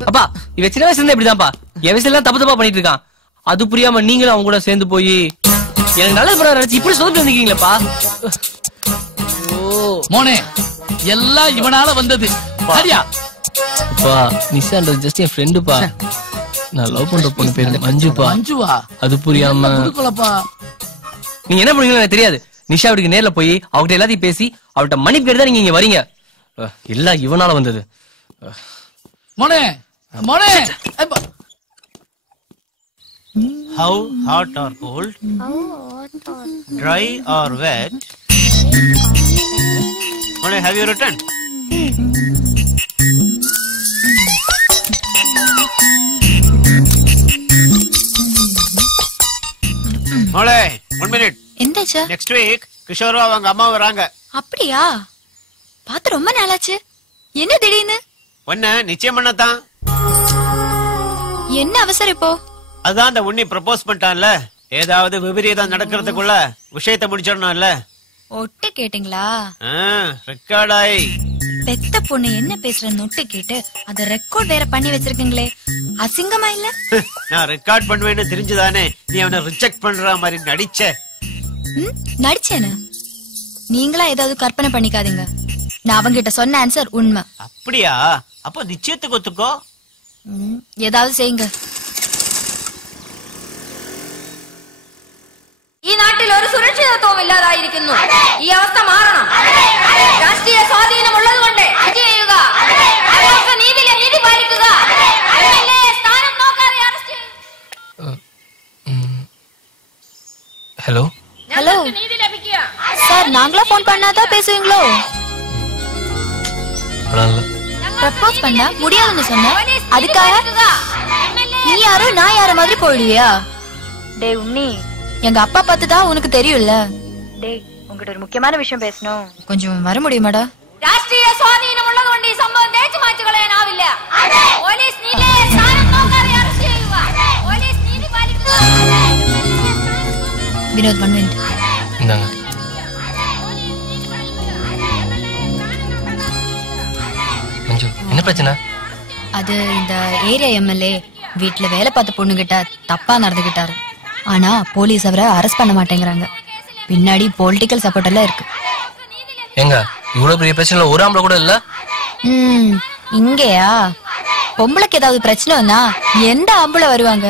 அப்பா இவ சின்ன வயசுல இப்படிதான்ப்பா, என் வயசுல தப்பு தப்பா பண்ணிட்டு இருக்கான். அது புரியாம நீங்களும் அவங்க கூட சேர்ந்து போய் எனக்கு நல்ல பிறகு நினைச்சு இப்படி சொல்லிட்டு வந்திருக்கீங்களப்பா. மோனே, எல்லாம் இவனால வந்தது. சரியா? அப்பா நிஷான்றது ஜஸ்ட் என் ஃப்ரெண்டுப்பா. நான் லவ் பண்ற பொண்ணு பேரு மஞ்சுப்பா. மஞ்சுவா? அது புரியாம நீங்க என்ன பண்ணுவீங்கன்னு எனக்கு தெரியாது. நிஷா வீட்டுக்கு நேர்ல போய் அவகிட்ட எல்லாத்தையும் பேசி அவள்கிட்ட மணி பேர் தான் நீங்க இங்க வரீங்க. எல்லாம் இவனால வந்தது. மோனே மோனே, How hot or cold? Dry or wet? Mole, have you written? Mole, 1 minute. எந்தாச்சு? Next week, கிஷோரும் அவங்க அம்மா வராங்க. அப்படியா? பார்த்து ரொம்ப நாளாச்சு. என்ன திடீர்னு? ஒன்ன நிச்சயம் பண்ணத்தான். என்ன அவசரம் இப்போ? அதான் அந்த உன்னி ப்ரப்போஸ் பண்ணிட்டான்ல, ஏதாவது விபரீதம் நடக்கிறதுக்குள்ள விஷயத்தை முடிச்சிடணும்ல. ஒட்டு கேட்டீங்களா? ரெக்கார்டாய் பெத்த பொண்ணு என்ன பேசுறன்னு ஒட்டு கேட்டு அத ரெக்கார்ட் வேற பண்ணி வச்சிருக்கீங்களே, அசிங்கமா இல்ல? நான் ரெக்கார்ட் பண்ணுவேன்னு தெரிஞ்சுதானே நீ அவனை ரிஜெக்ட் பண்ற மாதிரி நடிச்ச. நடிச்சேன்னு நீங்களா ஏதாவது கற்பனை பண்ணிக்காதீங்க. நான் அவங்கிட்ட சொன்ன ஆன்சர் உண்மை. அப்படியா? அப்போ நிச்சயத்துக்கு ஒத்துக்கோ. ஏதாவது செய்யுங்க. ഈ നാട്ടിൽ ഒരു സുരക്ഷിത സുരക്ഷിതത്വവും ഇല്ലാതായിരിക്കുന്നു. ഈ അവസ്ഥ മാറണം. രാഷ്ട്രീയ സ്വാധീനമുള്ളത് കൊണ്ട് ചെയ്യുക. നീതി പാലിക്കുക. സ്ഥാനം നോക്കാതെ അറസ്റ്റ് ചെയ്യുക. ஹலோ ஹலோ சார், நாங்களா போன் பண்ணாதான் பேசுவீங்களோ? ப்ரப்போஸ் பண்ண முடியாதுன்னு சொன்ன, அதுக்காக நீ யாரோ நான் யார மாதிரி போயிடுவியா? டேய் உன்னி, எங்க அப்பா பார்த்து தான் உனக்கு தெரியும்ல. டேய் உங்ககிட்ட ஒரு முக்கியமான விஷயம் பேசணும். கொஞ்சம் வர முடியுமாடா? രാഷ്ട്രീയ സ്വാധീനമുള്ളത് കൊണ്ട് ഈ സംഭവം തേച്ചു മാച്ചു കളയാനാവില്ല. പോലീസ് നീതിയെ സ്ഥാനം നോക്കാതെ അറസ്റ്റ് ചെയ്യുക. പോലീസ് നീതി പാലിക്കുക. வினோத் 1 மினிட். இந்தாங்க. மஞ்சு, என்ன பிரச்சனை? அது இந்த ஏரியா எம்எல்ஏ வீட்டுல வேலை பார்த்த பொண்ணுகிட்ட தப்பா நடந்துகிட்டாரு. ஆனா போலீஸ் அவரை அரெஸ்ட் பண்ண மாட்டேங்கிறாங்க. பின்னாடி பொலிட்டிக்கல் சப்போர்ட் எல்லாம் இருக்கு. எங்க இவ்வளவு பெரிய பிரச்சனை ஒரு ஆம்பளை கூட இல்ல? இங்கயா? பொம்பளைக்கு ஏதாவது பிரச்சனைனா எந்த ஆம்பளை வருவாங்க?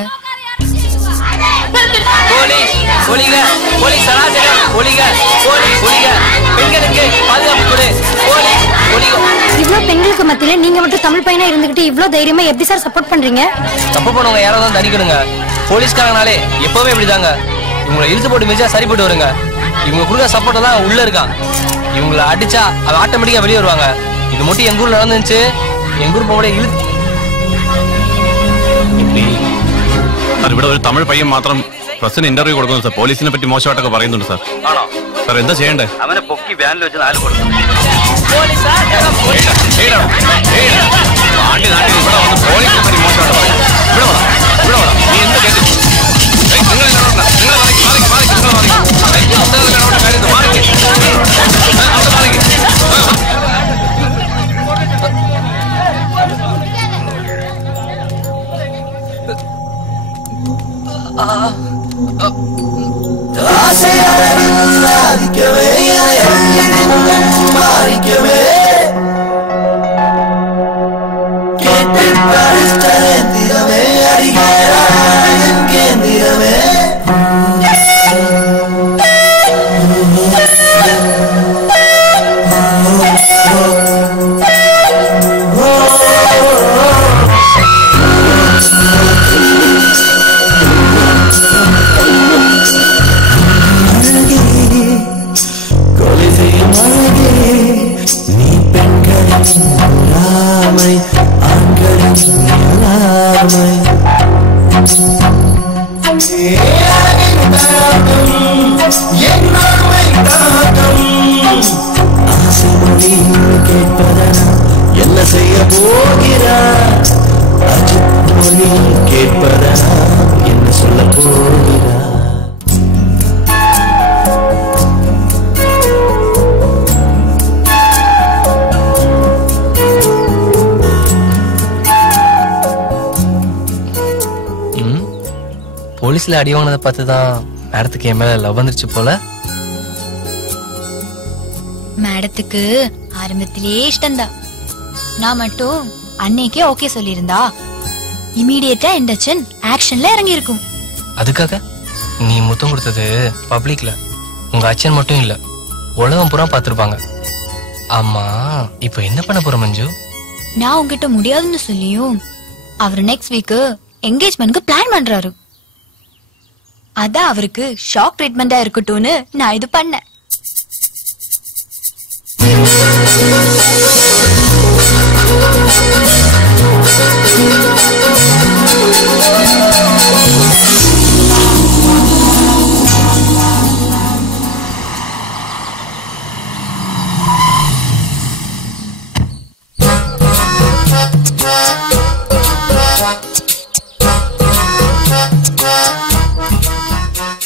போலீஸ் போலீங்க போலீஸ் சராசரம் போலீங்க போலீஸ் போலீங்க பெண்களுக்கு பாதுகாப்பு கொடு போலீஸ் போலீங்க. இவ்ளோ பெண்களுக்கு மத்தியில நீங்க மட்டும் தமிழ் பையனா இருந்துகிட்டு இவ்ளோ தைரியமா எப்படி சார் சப்போர்ட் பண்றீங்க? தப்பு பண்ணவங்க யாராவது தான் தண்டிக்கணுங்க. போலீஸ்காரனாலே எப்பவுமே இப்படிதாங்க. இவங்களை இழுத்து போட்டு மிதிச்சா சரி போட்டு வருங்க. இவங்க கொடுக்க சப்போர்ட் தான் உள்ள இருக்கான். இவங்களை அடிச்சா அது ஆட்டோமேட்டிக்கா வெளியே வருவாங்க. இது மட்டும் எங்க ஊர்ல நடந்துச்சு. எங்க ஊர் போக இழுத்து ഇവിടെ ഒരു തമിഴ് പയ്യൻ മാത്രം പ്രസിന് ഇന്റർവ്യൂ കൊടുക്കുന്നു സാർ. പോലീസിനെ പറ്റി മോശമായിട്ടൊക്കെ പറയുന്നുണ്ട് സാർ. ആണോ സാർ എന്താ ചെയ്യണ്ടേ? അവനെ പൊക്കി വാനിൽ വെച്ച് 4 കൊടുക്കും. നാട്ടിൽ ഇവിടെ വന്ന് പോലീസിനെ പറ്റി മോശമായിട്ട് പറയും. ഇവിടെ വേണം നീ എന്ത് കേട്ടു? என்ன செய்ய போகிறார்? அஜித் மொழி கேட்பதா? என்ன சொல்ல போகிறார்? போலீஸ்ல அடி வாங்கினதை பார்த்துதான் மேடத்துக்கு என் மேல லவ் வந்துருச்சு போல. மேடத்துக்கு ஆரம்பத்திலேயே இஷ்டம்தான். நான் மட்டும் அன்னைக்கே ஓகே சொல்லியிருந்தா இமீடியட்டா இண்டக்ஷன் ஆக்ஷன்ல இறங்கி இருக்கும். அதுக்காக நீ முத்தம் கொடுத்தது பப்ளிக்ல உங்க அச்சன் மட்டும் இல்ல, உலகம் பூரா பாத்துருப்பாங்க. ஆமா, இப்ப என்ன பண்ண போற மஞ்சு? நான் உங்ககிட்ட முடியாதுன்னு சொல்லியும் அவர் நெக்ஸ்ட் வீக் என்கேஜ்மெண்ட்க்கு பிளான் பண்றாரு. அதான் அவருக்கு ஷாக் ட்ரீட்மெண்டா இருக்கட்டும்னு நான் இது பண்ணேன்.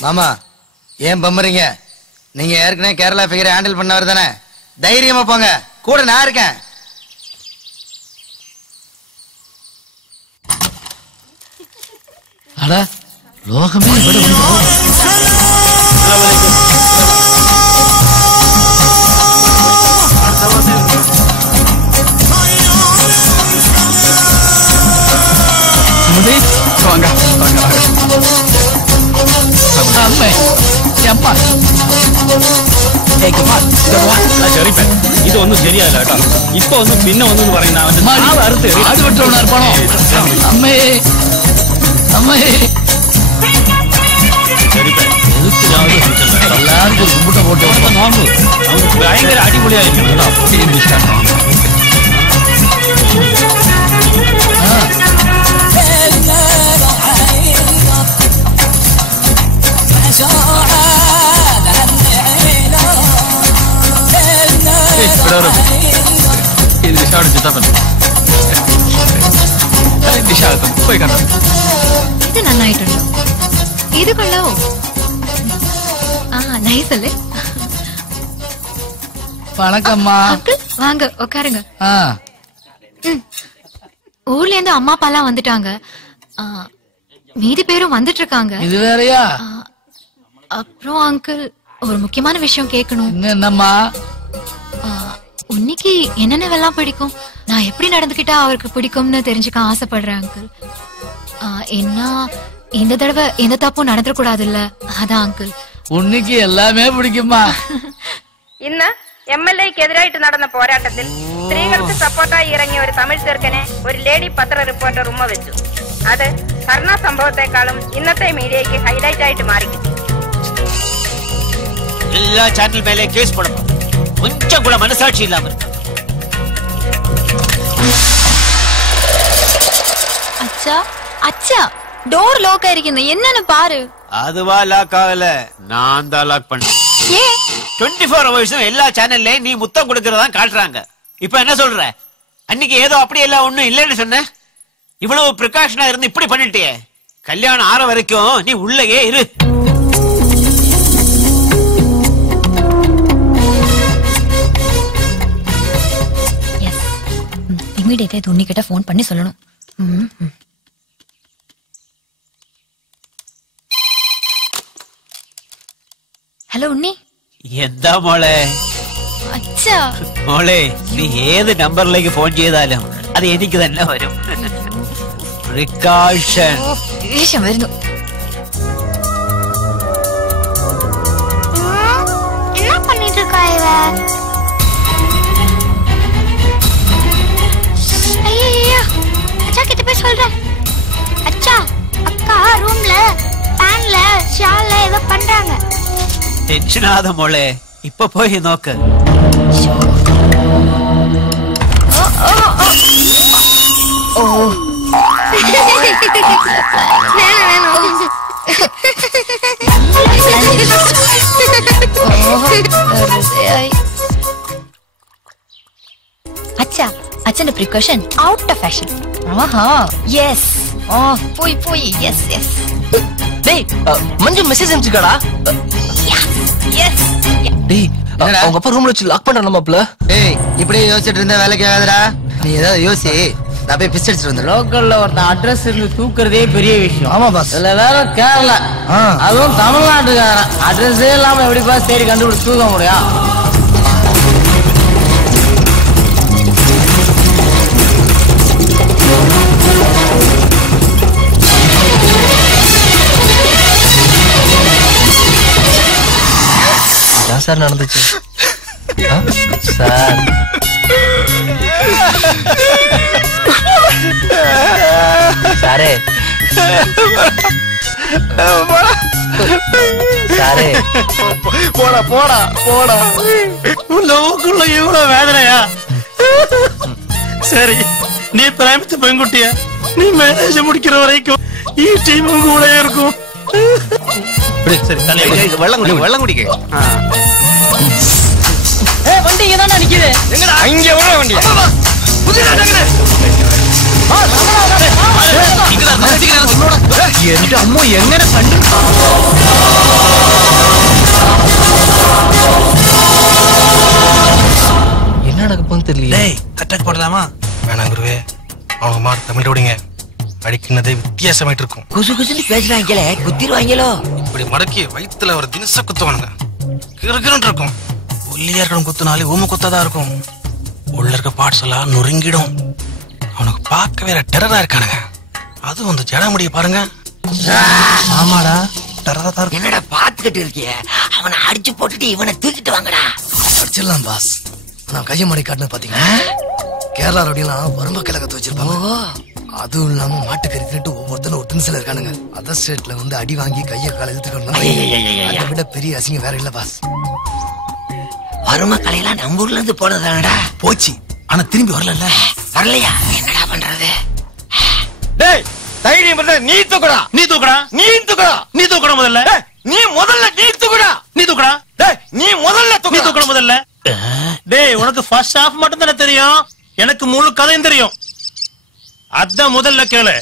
மாமா ஏன் பம்பறீங்க? நீங்க ஏற்கனவே கேரளா ஃபிகரை ஹேண்டில் பண்ணவர் தானே? தைரியமா போங்க, கூட நான் இருக்கேன். அட லோகமே அம்மே அம்மா சரிப்பா இது ஒன்னும் சரியாயில்ல கேட்டா இப்ப வந்து பின்ன வந்து வரேன் நான் வந்து அறுத்து ஆடு வெட்டவனா இருப்பானோ அம்மே அம்மே சரிப்பா எதுக்குதாவது எல்லாருக்கும் ஒரு கும்பிட்ட போட்டு நோம்பு அவங்க பயங்கர அடிப்பொலியா இருக்கு இது விஷாவோட சித்தப்பன் விஷாகம் போய் காட்டுறேன் இது நன்னாயிட்டு இதுக்குள்ள நைஸ் அல்ல வணக்கம்மா வாங்க உட்காருங்க ஊர்ல இருந்து அம்மா அப்பா எல்லாம் வந்துட்டாங்க மீதி பேரும் வந்துட்டு இருக்காங்க இது வேறயா அப்புறம் அங்கிள் ஒரு முக்கியமான விஷயம் கேட்கணும் என்னம்மா உன்னிக்கு என்னென்னவெல்லாம் பிடிக்கும் நான் எப்படி நடந்துக்கிட்டா அவருக்கு பிடிக்கும்னு தெரிஞ்சுக்க ஆசைப்படுறேன் அங்கிள் என்ன இந்த தடவை எந்த தப்பும் நடந்துடக்கூடாது இல்ல அதான் அங்கிள் உன்னிக்கு எல்லாமே பிடிக்குமா ഇന്ന് എംഎൽഎക്ക് എതിരായിട്ട് നടന്ന പോരാട്ടത്തിൽ സ്ത്രീകൾക്ക് സപ്പോർട്ടായി ഇറങ്ങിയ ഒരു തമിഴ് ചെറുക്കനെ ഒരു ലേഡി പത്ര റിപ്പോർട്ടർ ഉമ്മ വെച്ചു. അത് ഭരണ സംഭവത്തെക്കാളും ഇന്നത്തെ മീഡിയയ്ക്ക് ഹൈലൈറ്റ് ആയിട്ട് മാറി. എല്ലാ ചാനൽ മേലെ കേസ് പോടണം. கொஞ்சம் கூட மனசாட்சி இல்லாம இருக்கு. அச்சா அச்சா டோர் லாக் ஆயிருக்குது என்னன்னு பாரு. அதுவா லாக் ஆகல நான் தான் லாக் பண்ணேன். ஏ 24 hours எல்லா சேனல்லையும் நீ முத்தம் கொடுக்கறதா காட்டுறாங்க. இப்ப என்ன சொல்ற? அன்னைக்கு ஏதோ அப்படி எல்லாம் ஒண்ணும் இல்லைன்னு சொன்ன. இவ்வளவு பிரிகாஷனா இருந்து இப்படி பண்ணிட்டியே. கல்யாணம் ஆற வரைக்கும் நீ உள்ளேயே இரு. இமிடியேட்டா துணி கிட்ட போன் பண்ணி சொல்லணும். ഹലോ ഉണ്ണി എന്താ മോളെ അച്ഛാ മോളെ നീ ഏത് നമ്പറിലേക്ക് ഫോൺ ചെയ്താലും അത് എനിക്ക് തന്നെ വരും. പ്രിക്കാഷൻ ദേഷ്യം വരുന്നു. என்ன பண்ணிட்டு இருக்கா இவ? ஐயோ அச்சா கிட்ட போய் சொல்றேன். அச்சா அக்கா ரூம்ல ஃபேன்ல ஷால்ல ஏதோ பண்றாங்க. ടെൻഷൻ ആകാതെ മോളെ ഇപ്പൊ പോയി നോക്ക്. ഓ അച്ഛാ അച്ഛന്റെ പ്രിക്കോഷൻ ഔട്ട് ഓഫ് ഫാഷൻ. ആഹാ യെസ് ഓ പോയി പോയി യെസ് യെസ്. டேய் மஞ்சு மெசேஜ் அனுப்பிச்சிருக்காடா. எஸ் டேய் அவங்க அப்பா ரூம்ல வச்சு லாக் பண்ணறானே மாப்ள. ஏய் இப்படியே யோசிச்சிட்டு இருந்தா வேலைக்கு ஆகாதடா. நீ ஏதாவது யோசி. நான் போய் பிஸ்ட் அடிச்சிட்டு வந்துறேன். லோக்கல்ல ஒருத்தன் அட்ரஸ் இருந்து தூக்குறதே பெரிய விஷயம். ஆமா பாஸ். இதுல வேற கேரளா அதுவும் தமிழ்நாட்டுக்காரன் அட்ரஸே இல்லாம எப்படி பாஸ் தேடி கண்டுபிடிச்சு தூக்க முடியும்? இதான் சார் நடந்துச்சு. சார் சாரே சாரே போடா போடா போடா. லோக்குள்ள இவ்வளவு வேதனையா? சரி நீ பிரேமித்த பெண்குட்டிய நீ மேரேஜ் முடிக்கிற வரைக்கும் ഈ ടീം കൂടെ இருக்கும். சரி தலை வெள்ளம் குடிக்க. ஏய் வண்டி இங்க தான நிக்குது. எங்கடா அங்க வர வண்டி. புதினா டங்கனே. എന്റെ അമ്മ എങ്ങനെ കണ്ടു? என்ன நடக்க போகுது தெரியல. டேய் கட்டக் போடலாமா? வேணாம் குருவே. அவங்க மாடு தமிழ் ஓடிங்க. அடிக்கினதே வித்தியாசமாயிட்டு இருக்கும். குசு குசுன்னு பேசுறாங்களே குத்திடுவாங்களோ. இப்படி மடக்கி வயித்துல ஒரு தினச குத்துவானுங்க. கிறுகிறுன்னு இருக்கும். ஒல்லியா இருக்கணும் குத்துனாலே ஊம குத்தாதான் இருக்கும். உள்ள இருக்க பார்ட்ஸ் எல்லாம் நொறுங்கிடும். அவனுக்கு பார்க்க வேற டெரரா இருக்கானுங்க. அது வந்து ஜட முடிய பாருங்க. ஆமாடா டெரரா தான். என்னடா பாத்துக்கிட்டு இருக்கிய? அவனை அடிச்சு போட்டுட்டு இவனை தூக்கிட்டு வாங்கடா. அடிச்சிடலாம் பாஸ். நான் கையை மாடி காட்டுனது பாத்தீங்கன்னா கேரளா ரோடியெல்லாம் வரும்ப கிழக்கத்து வச்சிருப்பாங்க. அதுவும் இல்லாம மாட்டுக்கறி தின்னுட்டு ஒவ்வொருத்தரும் ஒரு தினசில இருக்கானுங்க. அதர் ஸ்டேட்ல வந்து அடி வாங்கி கையை காலை இழுத்துக்கணும். அதை விட பெரிய அசிங்கம் வேற இல்ல பாஸ். வரும கலையெல்லாம் நம்ம ஊர்ல இருந்து போனதானடா. போச்சு, ஆனா திரும்பி வரல. வரலையா? என்னடா பண்றது? டேய் தைரியம் பண்ண நீ தூக்குடா. நீ தூக்குடா. நீ தூக்குடா. நீ தூக்குடா முதல்ல. நீ முதல்ல நீ தூக்குடா. நீ தூக்குடா. டேய் நீ முதல்ல நீ தூக்குடா முதல்ல. டேய் உனக்கு ஃபர்ஸ்ட் ஹாஃப் மட்டும் தானே தெரியும், எனக்கு முழு கதையும் தெரியும். அதான் முதல்ல கேளு.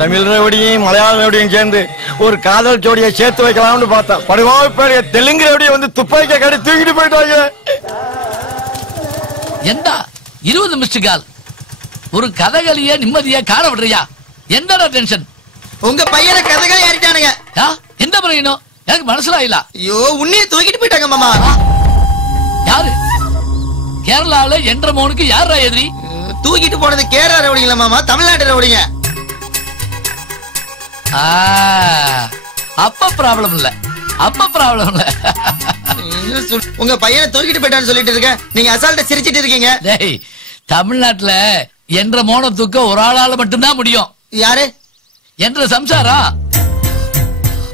தமிழ் ரவுடியும் மலையாள ரவுடியும் சேர்ந்து ஒரு காதல் ஜோடியை சேர்த்து வைக்கலாம்னு பார்த்தா படுவாய் தெலுங்கு ரவுடியை வந்து துப்பாக்கிய கடை தூக்கிட்டு போயிட்டாங்க. எந்தா 20 மிஸ்டு கால் ஒரு கதகளிய நிம்மதியா காண விடுறியா? எந்தடா டென்ஷன்? உங்க பையனை கதகளி ஏறிட்டானுங்க. எந்த பையனோ எனக்கு மனசுல ஐயோ உன்னையே தூக்கிட்டு போயிட்டாங்க மாமா. யாரு? கேரளால என்ற மோனுக்கு யாரா எதிரி? தூக்கிட்டு போனது கேரளா ரவுடிங்களா மாமா, தமிழ்நாட்டு ரவுடிங்க. அப்ப ப்ராப்ளம் இல்ல, அப்ப ப்ராப்ளம் இல்ல. உங்க பையனை தூக்கிட்டு போயிட்டான்னு சொல்லிட்டு இருக்க, நீங்க அசால்ட்ட சிரிச்சிட்டு இருக்கீங்க. டேய் தமிழ்நாட்டுல என்ற மோன தூக்க ஒரு ஆளால மட்டும்தான் முடியும். யாரு? என்ற சம்சாரா.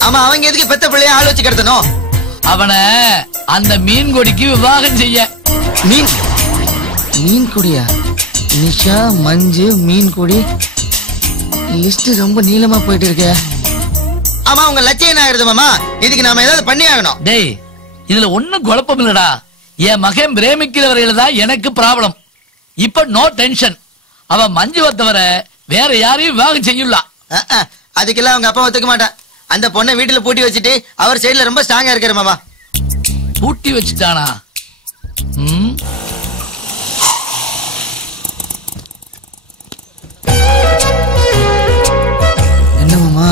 ஆமா, அவங்க எதுக்கு பெத்த பிள்ளைய ஆள் வச்சு கிடத்தணும்? அவனை அந்த மீன் கொடிக்கு விவாகம் செய்ய. மீன் கொடியா? நிஷா, மஞ்சு, மீன் கொடி, லிஸ்ட் ரொம்ப நீளமா போயிட்டு இருக்க. ஆமா, உங்க லட்சியம் என்ன ஆயிருது மாமா? இதுக்கு நாம ஏதாவது பண்ணி ஆகணும். டேய் இதுல ஒண்ணும் குழப்பம் இல்லடா. என் மகன் பிரேமிக்கிற வரையில தான் எனக்கு ப்ராப்ளம். இப்ப நோ டென்ஷன். அவன் மஞ்சுவை தவிர வேற யாரையும் விவாகம் செய்யலாம். அதுக்கெல்லாம் அவங்க அப்பா ஒத்துக்க மாட்டான். அந்த பொண்ணை வீட்டுல பூட்டி வச்சுட்டு அவர் சைடுல ரொம்ப ஸ்ட்ராங்கா இருக்காரு மாமா. பூட்டி வச்சுட்டானா? என்ன மாமா,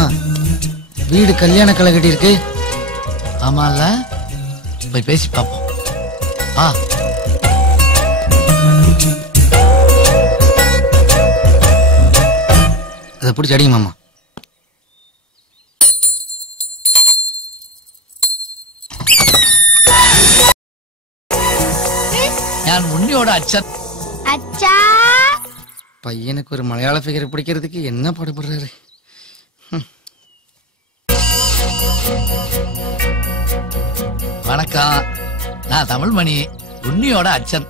வீடு கல்யாண கலை கட்டி இருக்கு. ஆமால, போய் பேசி பாப்போம். அதை பிடிச்சி அடிங்க மாமா. நான் உன்னியோட அச்சன். அச்சா பையனுக்கு ஒரு மலையாள ஃபிகர் பிடிக்கிறதுக்கு என்ன பாடுபடுறாரு. வணக்கம், நான் தமிழ்மணி, உன்னியோட அச்சன்.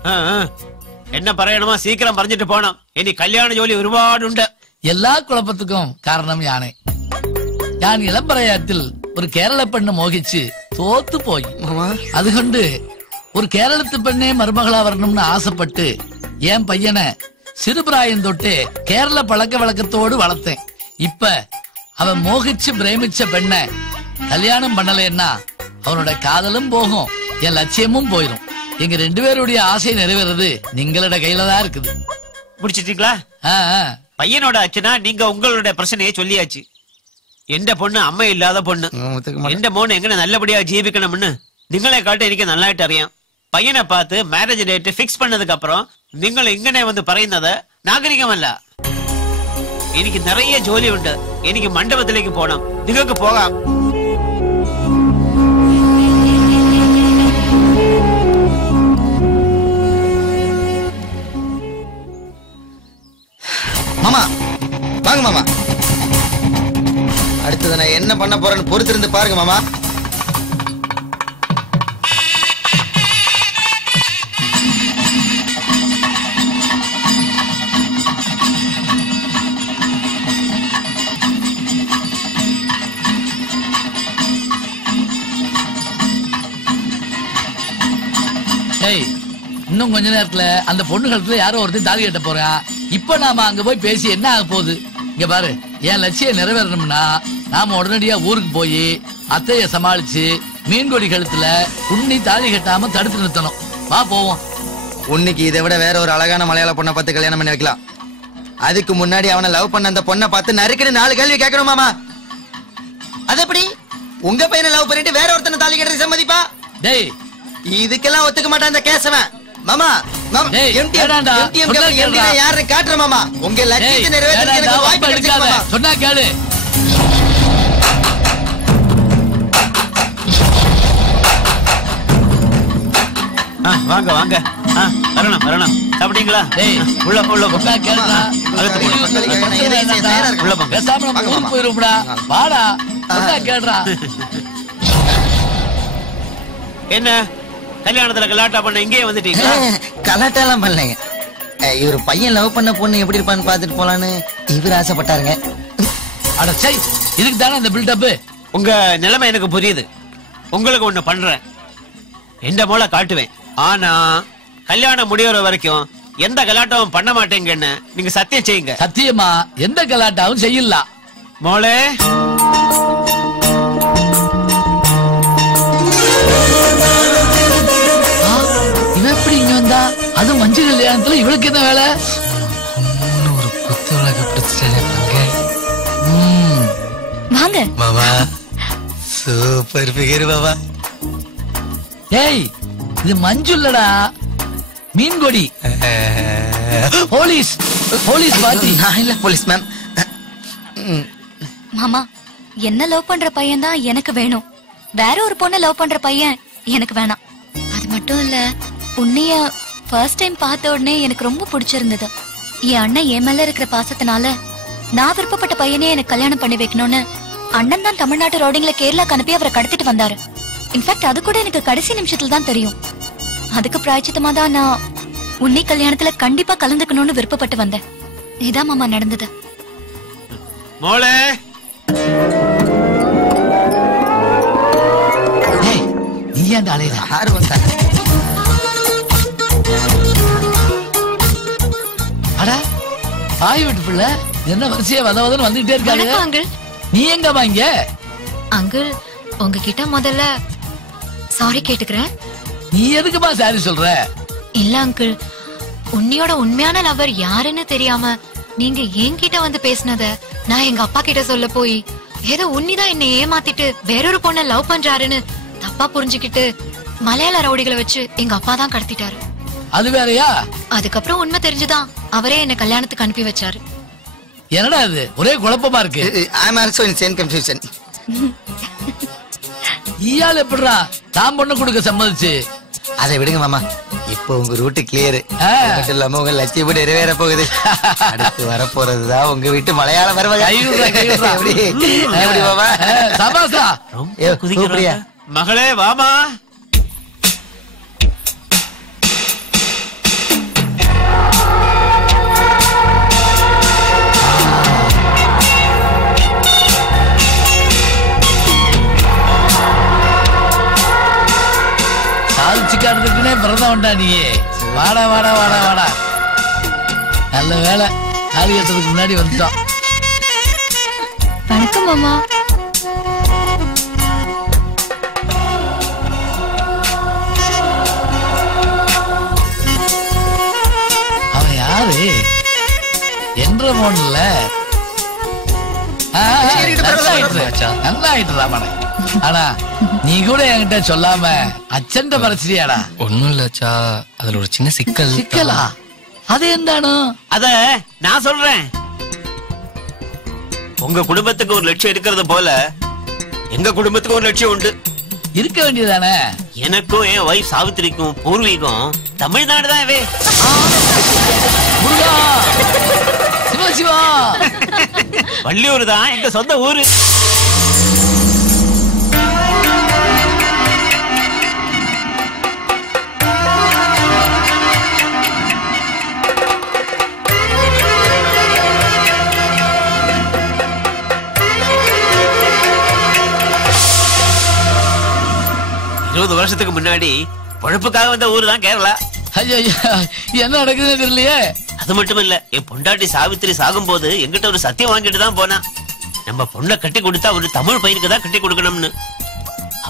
என்ன പറയണമോ சீக்கிரம் പറഞ്ഞിട്ട് പോണം. ഇനി കല്യാണ ജോലി ഒരുപാടുണ്ട്. எல்லா குழப்பத்துக்கும் காரணம் யானை. ഞാൻ ഇളംപറയാറ്റിൽ ഒരു കേരള പെണ്ണ് മോഹിച്ച് തോത്തു പോയി. അതുകൊണ്ട് ஒரு கேரளத்து பெண்ணே மருமகளா வரணும்னு ஆசைப்பட்டு என் பையனை சிறுபிராயம் தொட்டு கேரள பழக்க வழக்கத்தோடு வளர்த்தேன். இப்ப அவன் மோகிச்சு பிரேமிச்ச பெண்ணை கல்யாணம் பண்ணலன்னா அவனோட காதலும் போகும், என் லட்சியமும் போயிடும். எங்க 2 பேருடைய ஆசை நிறைவேறது நீங்களோட கையில தான் இருக்குது. முடிச்சிட்டீங்களா? பையனோட அச்சனா நீங்க உங்களுடைய பிரச்சனையை சொல்லியாச்சு. എന്റെ പൊണ്ണ് അമ്മ ഇല്ലാതെ പൊണ്ണ്. എന്റെ മോൻ എങ്ങനെ നല്ലപടിയാ ജീവിക്കണമെന്ന് നിങ്ങളെ കാട്ട് എനിക്ക് നന്നായിട്ട് അറിയാം. പയ്യനെ പാത്ത് മാരേജ് ഡേറ്റ് ഫിക്സ് பண்ணதுக்கு அப்புறம் നിങ്ങൾ ഇങ്ങനെ വന്ന് പറയുന്നത് നാഗരികമല്ല. എനിക്ക് നിറയെ ജോലിയുണ്ട്. എനിക്ക് മണ്ഡപത്തിലേക്ക് പോകണം. നിങ്ങൾക്ക് പോകാം. மாமா வாங்க மாமா. அடுத்தது நான் என்ன பண்ண போறேன்னு பொறுத்திருந்து பாருங்க மாமா. இன்னும் கொஞ்ச நேரத்துல அந்த பொண்ணு கழுத்துல யாரோ ஒருத்தர் தாலி கட்ட போறான். இப்ப நாம அங்க போய் பேசி என்ன ஆக போகுது? இங்க பாரு, என் லட்சியம் நிறைவேறணும்னா நாம உடனடியா ஊருக்கு போய் அத்தைய சமாளிச்சு மீன்கொடி கழுத்துல உண்ணி தாலி கட்டாம தடுத்து நிறுத்தணும். வா போவோம். உன்னைக்கு இதை விட வேற ஒரு அழகான மலையாள பொண்ணை பார்த்து கல்யாணம் பண்ணி வைக்கலாம். அதுக்கு முன்னாடி அவனை லவ் பண்ண அந்த பொண்ணை பார்த்து நறுக்குன்னு 4 கேள்வி கேட்கணும் மாமா. அது எப்படி உங்க பையனை லவ் பண்ணிட்டு வேற ஒருத்தனை தாலி கட்டுறது சம்மதிப்பா? டேய் இதுக்கெல்லாம் ஒத்துக்க மாட்டான் அந்த கேசவன். மாமா யாரு காட்டுற மாமா உங்க லட்சியத்தை நிறைவேற்ற வாய்ப்பு கிடைக்காத சொன்னா கேளு. வாங்க வாங்க வரணும் வரணும். சாப்பிட்டீங்களா? உள்ள உள்ள போயிருப்பா. வாடா கேடுறா. என்ன கல்யாணத்துல கலாட்டா பண்ண இங்கே வந்துட்டீங்களா? கலாட்டா எல்லாம் பண்ணலைங்க. இவர் பையன் லவ் பண்ண பொண்ணு எப்படி இருப்பான்னு பாத்துட்டு போலான்னு இவர் ஆசைப்பட்டாருங்க. அட சை, இதுக்கு தானே இந்த பில்டப். உங்க நிலைமை எனக்கு புரியுது. உங்களுக்கு ஒண்ணு பண்றேன், எந்த மூளை காட்டுவேன். ஆனா கல்யாணம் முடியற வரைக்கும் எந்த கலாட்டாவும் பண்ண மாட்டேங்கன்னு நீங்க சத்தியம் செய்யுங்க. சத்தியமா எந்த கலாட்டாவும் செய்யலாம். மோளே இவன் எப்படி இங்க வந்தா? அது மஞ்சள் கல்யாணத்துல இவளுக்கு என்ன வேலை? ஒரு குத்து விளக்கு பிடிச்சிட்டே வாங்க மாமா. சூப்பர் பிகர் மாமா. ஏய் இது மஞ்சுல்லடா, மீன்கொடி. போலீஸ் போலீஸ் பாத்தி. நான் இல்ல போலீஸ் மேம். மாமா, என்ன லவ் பண்ற பையன் தான் எனக்கு வேணும். வேற ஒரு பொண்ணை லவ் பண்ற பையன் எனக்கு வேணாம். அது மட்டும் இல்ல, உன்னைய ஃபர்ஸ்ட் டைம் பார்த்த உடனே எனக்கு ரொம்ப பிடிச்சிருந்தது. என் அண்ணன் என் மேல இருக்கிற பாசத்தினால நான் விருப்பப்பட்ட பையனே எனக்கு கல்யாணம் பண்ணி வைக்கணும்னு அண்ணன் தான் தமிழ்நாட்டு ரோடிங்ல கேரளாக்கு அனுப்பி அவரை கடத்திட்டு வந்தாரு. இன்ஃபேக்ட் அது கூட எனக்கு கடைசி நிமிஷத்துல தான் தெரியும். அதுக்கு பிராய்ச்சித்தமா தான் நான் உன்னை கல்யாணத்துல கண்டிப்பா கலந்துக்கணும்னு விருப்பப்பட்டு வந்தேன். இதான் மாமா நடந்தது. மோளே நீ ஏன் அலையிற? யாரு வந்தா? அட தாய் வீட்டு பிள்ளை என்ன வரிசையா வதவதன்னு வந்துகிட்டே இருக்காங்க. அங்கிள், நீ எங்க வாங்க? அங்கிள் உங்ககிட்ட முதல்ல சாரி கேட்டுக்கிறேன். நீ எதுக்குமா சாரி சொல்ற? இல்ல அங்கிள், உன்னையோட உண்மையான லவர் யாருன்னு தெரியாம நீங்க என்கிட்ட வந்து பேசினத நான் எங்க அப்பா கிட்ட சொல்ல போய் ஏதோ உன்னிதான் என்னை ஏமாத்திட்டு வேறொரு பொண்ண லவ் பண்றாருன்னு தப்பா புரிஞ்சுக்கிட்டு மலையாள ரவுடிகளை வச்சு எங்க அப்பா தான் கடத்திட்டாரு. அது வேறயா? அதுக்கப்புறம் உண்மை தெரிஞ்சுதான் அவரே என்ன கல்யாணத்துக்கு அனுப்பி வச்சாரு. என்னடா இது ஒரே குழப்பமா இருக்கு. I am also in same confusion. ஈயால் எப்படிடா தான் பொண்ணு கொடுக்க சம்மதிச்சு? அதை விடுங்க மாமா, இப்போ உங்க ரூட் கிளியர். மட்டும் இல்லாம உங்க லட்சியம் நிறைவேற போகுது. அடுத்து வரப்போறதுதான் உங்க வீட்டு மலையாள மருமக. எப்படி மாமா? சபாசா குதிக்கிறியா? மகளே வாமா. சாதிச்சுக்காடுறதுக்குனே பிறந்த வந்தா நீ. வாடா வாடா வாடா வாடா. நல்ல வேலை காலி கட்டுறதுக்கு முன்னாடி வந்துட்டோம். வணக்கம் மாமா. அவன் யாரு? என்ற போன்ல நல்லா ஆயிட்டு ராமனை. ஆனா நீ கூட என்கிட்ட சொல்லாம அச்சண்ட பறிச்சியாடா? ஒண்ணும் இல்லச்சா, அதுல ஒரு சின்ன சிக்கல். சிக்கலா? அது என்னடானோ? அத நான் சொல்றேன். உங்க குடும்பத்துக்கு ஒரு லட்சியம் இருக்கிறது போல எங்க குடும்பத்துக்கு ஒரு லட்சியம் உண்டு. இருக்க வேண்டியதானே? எனக்கும் என் வைஃப் சாவித்திரிக்கும் பூர்வீகம் தமிழ்நாடு தான். சிவா சிவா வள்ளியூர் தான் எங்க சொந்த ஊரு. வருஷத்துக்கு முன்னாடி பொழப்புக்காக வந்த ஊரு தான் கேரளா. ஐயா என்ன நடக்குதுன்னு தெரியலையே. அது மட்டும் இல்ல, என் பொண்டாட்டி சாவித்திரி சாகும் போது எங்கிட்ட ஒரு சத்தியம் வாங்கிட்டு தான் போனா. நம்ம பொண்ணை கட்டி கொடுத்தா ஒரு தமிழ் பையனுக்கு தான் கட்டி கொடுக்கணும்னு.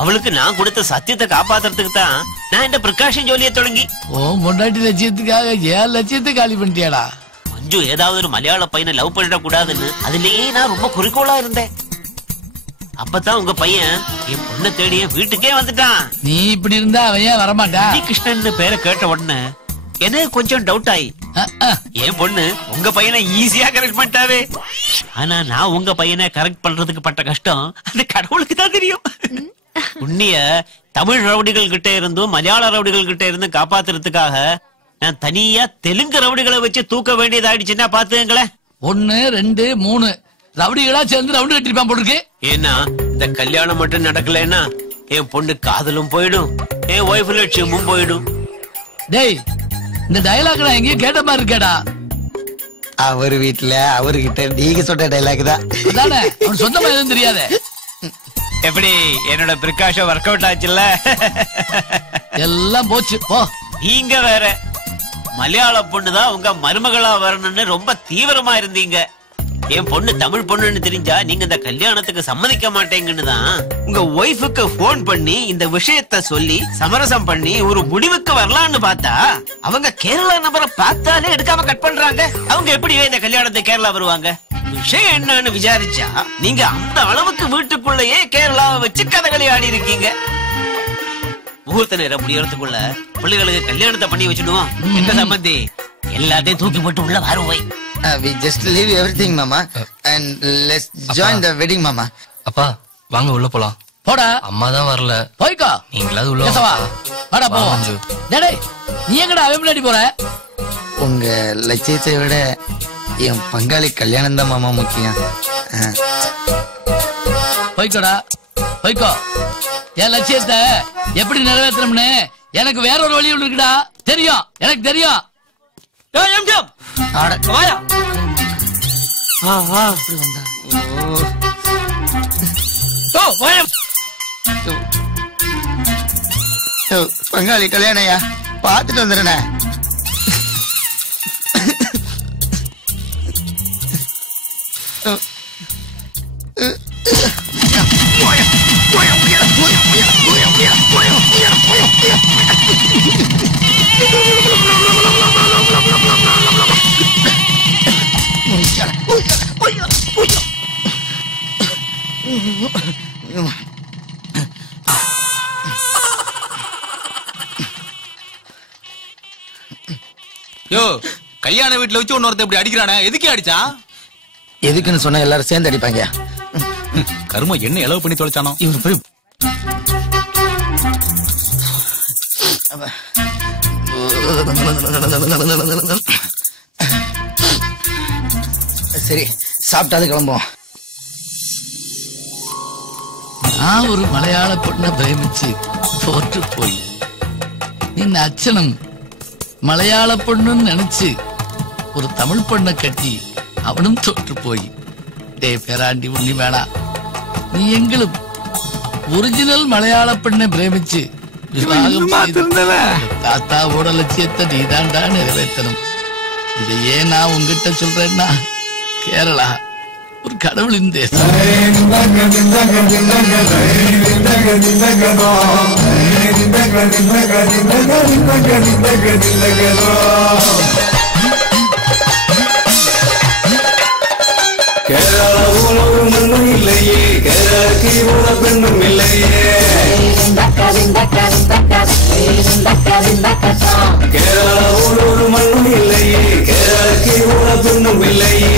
அவளுக்கு நான் கொடுத்த சத்தியத்தை காப்பாத்துறதுக்கு தான் நான் இந்த பிரிகாஷன் ஜோலியை தொடங்கி. ஓ முன்னாடி லட்சியத்துக்காக 7 லட்சத்தை காலி பண்ணிட்டியாடா? மஞ்சு ஏதாவது ஒரு மலையாள பையனை லவ் பண்ணிட கூடாதுன்னு அதுலயே நான் ரொம்ப குறிக்கோளா இருந்தேன். அப்பதான் உங்க பையன் என் பொண்ணை தேடி வீட்டுக்கே வந்துட்டான். நீ இப்படி இருந்தா அவன் ஏன் வரமாட்டா? கிருஷ்ணன் பேரை கேட்ட உடனே எனக்கு கொஞ்சம் டவுட் ஆயி என் பொண்ணு உங்க பையனை ஈஸியா கரெக்ட் பண்ணிட்டாவே. ஆனா நான் உங்க பையனை கரெக்ட் பண்றதுக்கு பட்ட கஷ்டம் அந்த கடவுளுக்கு தான் தெரியும். உன்னிய தமிழ் ரவுடிகள் கிட்ட இருந்தும் மலையாள ரவுடிகள் கிட்ட இருந்தும் காப்பாத்துறதுக்காக நான் தனியா தெலுங்கு ரவுடிகளை வச்சு தூக்க வேண்டியதாயிடுச்சுன்னா பாத்துங்களேன். 1 2 3 ரவுடிகளா சேர்ந்து ரவுடி கட்டிருப்பான் போட்டுருக்கு. ஏன்னா இந்த கல்யாணம் மட்டும் நடக்கலன்னா என் பொண்ணு காதலும் போயிடும், என் ஒய்ஃப் லட்சியமும் போயிடும். டேய் இந்த டயலாக் நான் எங்கேயும் கேட்ட மாதிரி இருக்கேடா. அவர் வீட்டுல அவர்கிட்ட நீங்க சொன்ன டைலாக் தான். அவன் சொந்தமா எதுவும் தெரியாது. எப்படி என்னோட பிரிகாஷன் ஒர்க் அவுட் ஆச்சுல்ல? எல்லாம் போச்சு போ. நீங்க வேற மலையாள பொண்ணுதான் உங்க மருமகளா வரணும்னு ரொம்ப தீவிரமா இருந்தீங்க. என் பொண்ணு தமிழ் பொண்ணுன்னு தெரிஞ்சா நீங்க இந்த கல்யாணத்துக்கு சம்மதிக்க மாட்டேங்கன்னு தான் உங்க ஒய்ஃபுக்கு போன் பண்ணி இந்த விஷயத்த சொல்லி சமரசம் பண்ணி ஒரு முடிவுக்கு வரலான்னு பார்த்தா அவங்க கேரளா நபரை பார்த்தாலே எடுக்காம கட் பண்றாங்க. அவங்க எப்படி இந்த கல்யாணத்தை கேரளா வருவாங்க? விஷயம் என்னன்னு விசாரிச்சா நீங்க அந்த அளவுக்கு வீட்டுக்குள்ளேயே கேரளாவை வச்சு கதகளி ஆடி இருக்கீங்க. முகூர்த்த நேரம் முடியறதுக்குள்ள பிள்ளைகளுக்கு கல்யாணத்தை பண்ணி வச்சுடுவோம். என்ன சம்பந்தி எல்லாத்தையும் தூக்கி போட்டு உள்ள வாருவை. We just leave everything mama and let's join the wedding mama. அப்பா வாங்க உள்ள போலாம். போடா. அம்மா தான் வரல. போய்க்கோ. நீங்களாவது உள்ள வா. வாடா போ. டேய் நீ எங்கடா அவன் முன்னாடி போற? உங்க லட்சியத்தை விட என் பங்காளி கல்யாணம் தான் மாமா முக்கியம். போய்க்கோடா போய்க்கோ. என் லட்சியத்தை எப்படி நிறைவேற்றணும்னு எனக்கு வேற ஒரு வழி ஒண்ணு இருக்குடா. தெரியும், எனக்கு தெரியும். பங்காளி கல்யாணையா பாத்துட்டு வந்துடுறேன். யோ கல்யாண வீட்டுல வச்சு ஒன்னொருத்த இப்படி அடிக்கிறானே, எதுக்கே அடிச்சான்? எதுக்குன்னு சொன்ன எல்லாரும் சேர்ந்து அடிப்பாங்க. கரும என்ன இளவு பண்ணி தொலைச்சானோ இவரு போய் சரி சாப்பிட்டாது கிளம்புவோம். நான் ஒரு மலையாள பொண்ணை பிரேமிச்சு தோற்று போய் நின்ன அச்சனும் மலையாள பொண்ணுன்னு நினைச்சு ஒரு தமிழ் பொண்ணை கட்டி அவனும் தோற்று போய் டே பேராண்டி உண்ணி வேணா நீ எங்களும் ஒரிஜினல் மலையாள பெண்ணை பிரேமிச்சு தாத்தாவோட லட்சியத்தை நீதாண்டா நிறைவேற்றணும். இதையே நான் உங்ககிட்ட சொல்றேன்னா கேரளா ஒரு கடவுளின் தேசம். கேரளா ஒரு மண்ணும் இல்லையே, கேரளாக்கு ஒரு பெண்ணும் இல்லையே. கேரளா ஒரு மண்ணும் இல்லையே, கேரளாக்கு ஒரு பெண்ணும் இல்லையே.